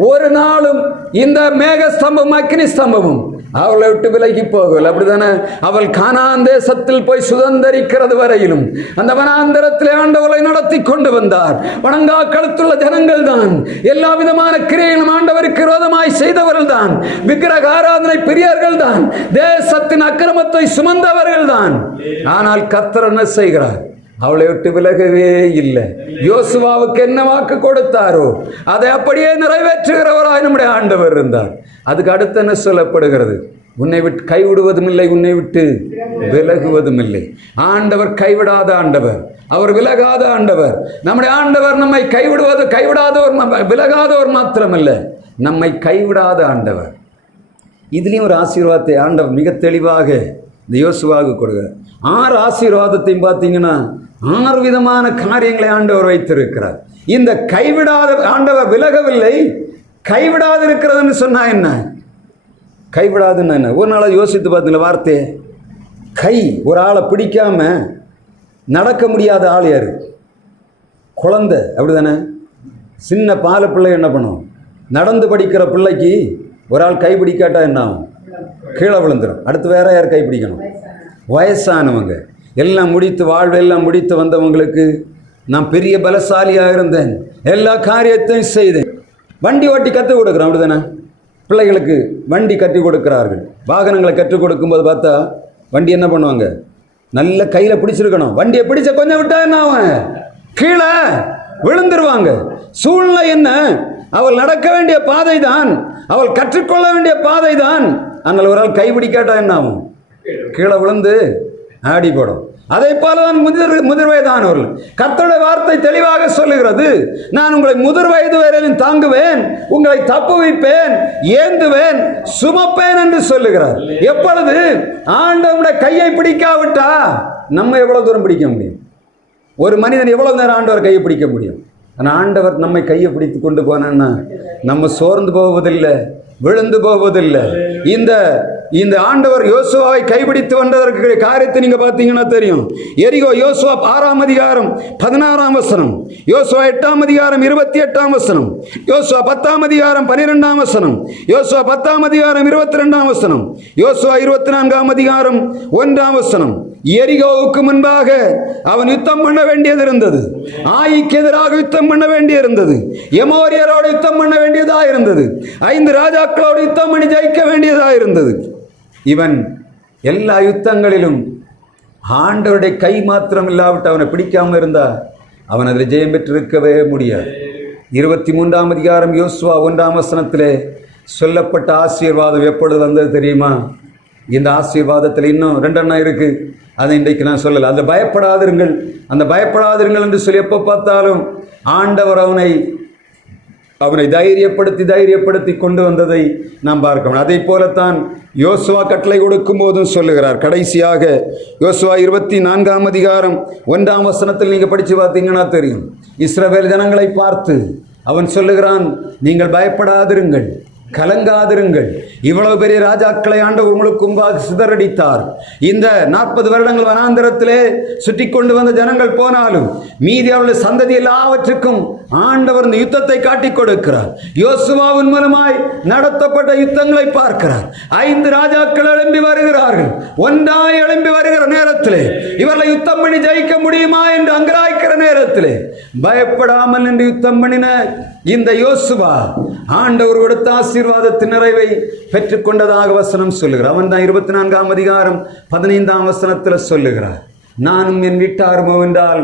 ஒரு நாளும் இந்த மேகஸ்தம்பம் அக்னி ஸ்தம்பமும் அவளை விட்டு விலகி போகல. அப்படித்தானே? அவள் கானான் தேசத்தில் போய் சுதந்தரிக்கிறது வரையிலும் அந்த வனாந்தரத்திலே ஆண்டவரை நடத்தி கொண்டு வந்தார். வணங்கா கழுத்துள்ள ஜனங்கள் தான், எல்லா விதமான கிரியைகளும் ஆண்டவருக்கு விரோதமாய் செய்தவர்கள் தான், விக்கிரக ஆராதனை பிரியர்கள் தான், தேசத்தின் அக்கிரமத்தை சுமந்தவர்கள் தான். ஆனால் கர்த்தர் என்ன செய்கிறார்? அவளை விட்டு விலகவே இல்லை. யோசுவாவுக்கு என்ன வாக்கு கொடுத்தாரோ அதை அப்படியே நிறைவேற்றுகிறவராய் நம்முடைய ஆண்டவர் இருந்தார். அதுக்கு அடுத்து என்ன சொல்லப்படுகிறது? உன்னை விட்டு கைவிடுவதும் இல்லை, உன்னை விட்டு விலகுவதும் இல்லை. ஆண்டவர் கைவிடாத ஆண்டவர், அவர் விலகாத ஆண்டவர். நம்முடைய ஆண்டவர் நம்மை கைவிடாதவர், விலகாதவர் மாத்திரமல்ல, நம்மை கைவிடாத ஆண்டவர். இதுலேயும் ஒரு ஆசீர்வாதத்தை ஆண்டவர் மிக தெளிவாக இந்த யோசுவாவுக்கு கொடுக்கிறார். 6 ஆசீர்வாதத்தையும் பார்த்தீங்கன்னா 6 விதமான காரியங்களை ஆண்டவர் வைத்திருக்கிறார். இந்த கைவிடாத ஆண்டவர் விலகவில்லை, கைவிடாது இருக்கிறதுன்னு சொன்னா என்ன? கைவிடாதுன்னு என்ன? ஒரு நாளை யோசித்து பார்த்தீங்களா வார்த்தையை? கை ஒரு ஆளை பிடிக்காம நடக்க முடியாத ஆள் யாரு? குழந்தை. அப்படிதானே? சின்ன பால பிள்ளை என்ன பண்ணும்? நடந்து படிக்கிற பிள்ளைக்கு ஒரு ஆள் கை பிடிக்காட்டா என்ன ஆகும்? கீழே விழுந்துடும். அடுத்து வேற யார் கை பிடிக்கணும்? வயசானவங்க. எல்லாம் முடித்து, வாழ்வெல்லாம் முடித்து வந்தவங்களுக்கு நான் பெரிய பலசாலியாக இருந்தேன், எல்லா காரியத்தையும் செய்தேன். வண்டி ஓட்டி கற்றுக் கொடுக்குறோம். அப்படிதானே? பிள்ளைகளுக்கு வண்டி கற்றுக் கொடுக்கிறார்கள். வாகனங்களை கற்றுக் கொடுக்கும்போது பார்த்தா வண்டி என்ன பண்ணுவாங்க? நல்ல கையில் பிடிச்சிருக்கணும். வண்டியை பிடிச்ச கொஞ்சம் விட்டா என்ன ஆகும்? கீழே விழுந்துருவாங்க. சூழ்நிலை என்ன? அவள் நடக்க வேண்டிய பாதை தான், அவள் கற்றுக்கொள்ள வேண்டிய பாதை தான். ஆனால் ஒரு ஆள் கைப்பிடிக்காட்டா என்ன ஆகும்? கீழே விழுந்து ஆடி போடும். அதே போலதான் முதிர் வயதானவர்கள். கர்த்தருடைய வார்த்தை தெளிவாக சொல்லுகிறது, நான் உங்களை முதிர் வயது வரையிலும் தாங்குவேன், உங்களை தப்புவிப்பேன், ஏந்துவேன், சுமப்பேன் என்று சொல்லுகிறார். எப்பொழுது? ஆண்டவருடைய கையை பிடிக்காவிட்டா நம்ம எவ்வளவு தூரம் பிடிக்க முடியும்? ஒரு மனிதன் எவ்வளவு நேரம் ஆண்டவர் கையை பிடிக்க முடியும்? ஆனால் ஆண்டவர் நம்மை கையை பிடித்து கொண்டு போனா நம்ம சோர்ந்து போவதில்லை, விழுந்து போவதில்லை. இந்த ஆண்டவர் யோசுவாவை கைப்பிடித்து வந்ததற்கு காரியத்தை நீங்க பார்த்தீங்கன்னா தெரியும். எரிகோ யோசுவா 6ஆம் அதிகாரம் 16ஆம் வசனம், யோசுவா 8ஆம் அதிகாரம் 28ஆம் வசனம், யோசுவா 10ஆம் அதிகாரம் 12ஆம் வசனம், யோசுவா 10ஆம் அதிகாரம் 22ஆம் வசனம், யோசுவா 24ஆம் அதிகாரம் 1ஆம் வசனம். எரிகோவுக்கு முன்பாக அவன் யுத்தம் பண்ண வேண்டியது இருந்தது. ஆயிக்கு எதிராக யுத்தம் பண்ண வேண்டியிருந்தது. எமோரியரோடு யுத்தம் பண்ண வேண்டியதாக இருந்தது. 5 ராஜாக்களோடு யுத்தம் பண்ணி ஜெயிக்க வேண்டியதாக இருந்தது. இவன் எல்லா யுத்தங்களிலும் ஆண்டவருடைய கை மாத்திரம் இல்லாவிட்டு அவனை பிடிக்காமல் இருந்தால் அவன் அதில் ஜெயம் பெற்றிருக்கவே முடியாது. 23ஆம் அதிகாரம் யோசுவா 1ஆம் வசனத்திலே சொல்லப்பட்ட ஆசீர்வாதம் எப்பொழுது வந்தது தெரியுமா? இந்த ஆசீர்வாதத்தில் இன்னும் 2 எண்ணம் இருக்கு, அதை இன்றைக்கு நான் சொல்லலை. அந்த பயப்படாதிருங்கள், அந்த பயப்படாதிருங்கள் என்று சொல்லி எப்போ பார்த்தாலும் ஆண்டவர் அவனை தைரியப்படுத்தி கொண்டு வந்ததை நாம் பார்க்கணும். அதை போலத்தான் யோசுவா கட்டளை கொடுக்கும் போதும் சொல்லுகிறார். கடைசியாக யோசுவா 24ஆம் அதிகாரம் 1ஆம் வசனத்தில் நீங்கள் படித்து பார்த்தீங்கன்னா தெரியும். இஸ்ரவேல் ஜனங்களை பார்த்து அவன் சொல்லுகிறான், நீங்கள் பயப்படாதிருங்கள், கலங்காதிருங்கள். இவ்வளவு பெரிய ராஜாக்களை ஆண்டவர் உங்களுக்கு முன்பாக சிதறடித்தார். இந்த 40 வருடங்கள் வனாந்தரத்திலே சுற்றி கொண்டு வந்த ஜனங்கள் போனாலும் மீதி அவருடைய சந்ததி எல்லாவற்றுக்கும் ஆண்டவர் இந்த யுத்தத்தை காட்டிக் கொடுக்கிறார். யோசுவாவின் மூலமாய் நடத்தப்பட்ட யுத்தங்களை பார்க்கிறார். 5 ராஜாக்கள் எழும்பி வருகிறார்கள். ஒன்றாய் எழும்பி வருகிற நேரத்திலே இவர்களை யுத்தம் பண்ணி ஜெயிக்க முடியுமா என்று அங்கலாய்க்கிற நேரத்திலே பயப்படாமல் என்று யுத்தம் பண்ணின இந்த யோசுவா ஆண்டவர் கொடுத்த ஆசீர்வாதத்தின் நிறைவை பெற்றுக்கொண்டதாக வசனம் சொல்லுகிறார். அவன் தான் 24ஆம் அதிகாரம் 15ஆம் வசனத்தில் சொல்லுகிறார், நானும் என் வீட்டாருமோ என்றால்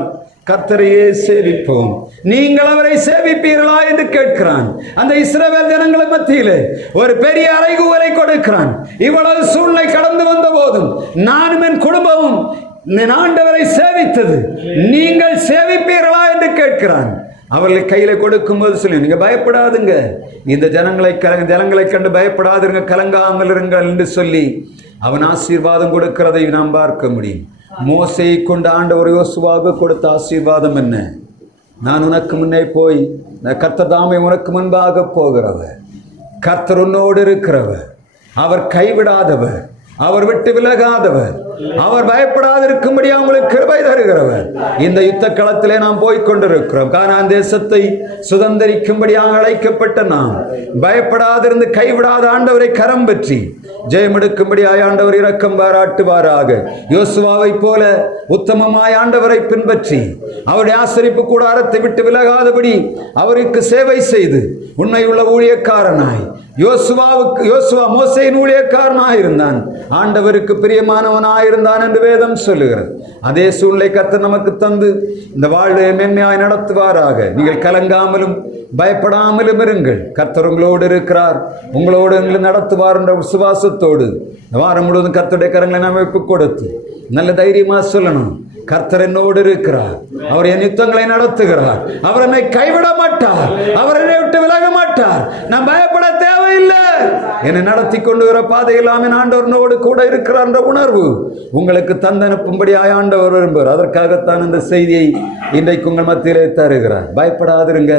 கர்த்தரையே சேவிப்போம், நீங்கள் அவரை சேவிப்பீர்களா என்று கேட்கிறான். அந்த இஸ்ரவேல் ஜனங்களை மத்தியிலே ஒரு பெரிய அறைகூவலை கொடுக்கிறான். இவ்வளவு சூழ்நிலை கடந்து வந்த போதும் நானும் என் குடும்பமும் ஆண்டவரை சேவித்தது, நீங்கள் சேவிப்பீர்களா என்று கேட்கிறான். அவர்களை கையில கொடுக்கும்போது சொல்லி, நீங்க பயப்படாதுங்க, இந்த ஜனங்களை கண்டு பயப்படாதுங்க, கலங்காமல் இருங்கள் என்று சொல்லி அவன் ஆசீர்வாதம் கொடுக்கிறதை நாம் பார்க்க முடியும். மோசையை கொண்டு ஆண்டவர் யோசுவாவுக்கு கொடுத்த ஆசீர்வாதம் என்ன? நான் உனக்கு முன்னே போய், கர்த்தர் தாமே உனக்கு முன்பாக போகிறவர், கர்த்தர் உன்னோடு இருக்கிறவர், அவர் கைவிடாதவர், அவர் விட்டு விலகாதவர், அவர் பயப்படாதிருக்கும்படி அவங்களுக்கு கிருபை தருகிறவர். இந்த யுத்த களத்திலே நாம் போய்கொண்டிருக்கிறோம். கானான் தேசத்தை சுதந்திரிக்கும்படியாக அழைக்கப்பட்ட நாம் பயப்படாதிருந்து கைவிடாத ஆண்டவரை கரம் பற்றி ஜெயமெடுக்கும்படியாய் ஆண்டவர் இரக்கம் பாராட்டுவாராக. யோசுவாவை போல உத்தமமாய் ஆண்டவரை பின்பற்றி அவருடைய ஆசரிப்பு கூடாரத்தை விட்டு விலகாதபடி அவருக்கு சேவை செய்து உண்மையுள்ள ஊழியக்காரனாய் யோசுவா மோசேயின் ஊழியக்காரனாய் இருந்தான், ஆண்டவருக்கு பிரியமானவனாயிருந்தான் என்று வேதம் சொல்லுகிறது. அதே சூழ்நிலை கர்த்தர் நமக்கு தந்து இந்த வாழ்வை மேன்மையாய் நடத்துவாராக. நீங்கள் கலங்காமலும் பயப்படாமலும் இருங்கள். கர்த்தர் உங்களோடு இருக்கிறார், உங்களோடு நடத்துவார் என்ற விசுவாசத்தோடு இந்த வாரம் முழுவதும் கர்த்தருடைய கரங்களை நாம் ஒப்புக் கொடுத்து நல்ல தைரியமா சொல்லணும், கர்த்தர் என்னோடு இருக்கிறார், அவர் என் யுத்தங்களை நடத்துகிறார், அவர் என்னை கைவிட மாட்டார், அவர் என்னை விட்டு விலக மாட்டார், நான் பயப்பட தேவையில்லை, என்னை நடத்தி கொண்டு வர பாதையில் ஆமென் ஆண்டவரோடு கூட இருக்கிறார் என்ற உணர்வு உங்களுக்கு தந்தனுப்பும்படியாய் ஆண்டவர் விரும்புகிறார். அதற்காகத்தான் இந்த செய்தியை இன்றைக்கு உங்கள் மத்தியிலே தருகிறார். பயப்படாதிருங்க,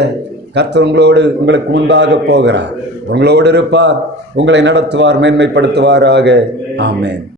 கர்த்தர் உங்களுக்கு முன்பாக போகிறார், உங்களோடு இருப்பார், உங்களை நடத்துவார், மேன்மைப்படுத்துவாராக. ஆமென்.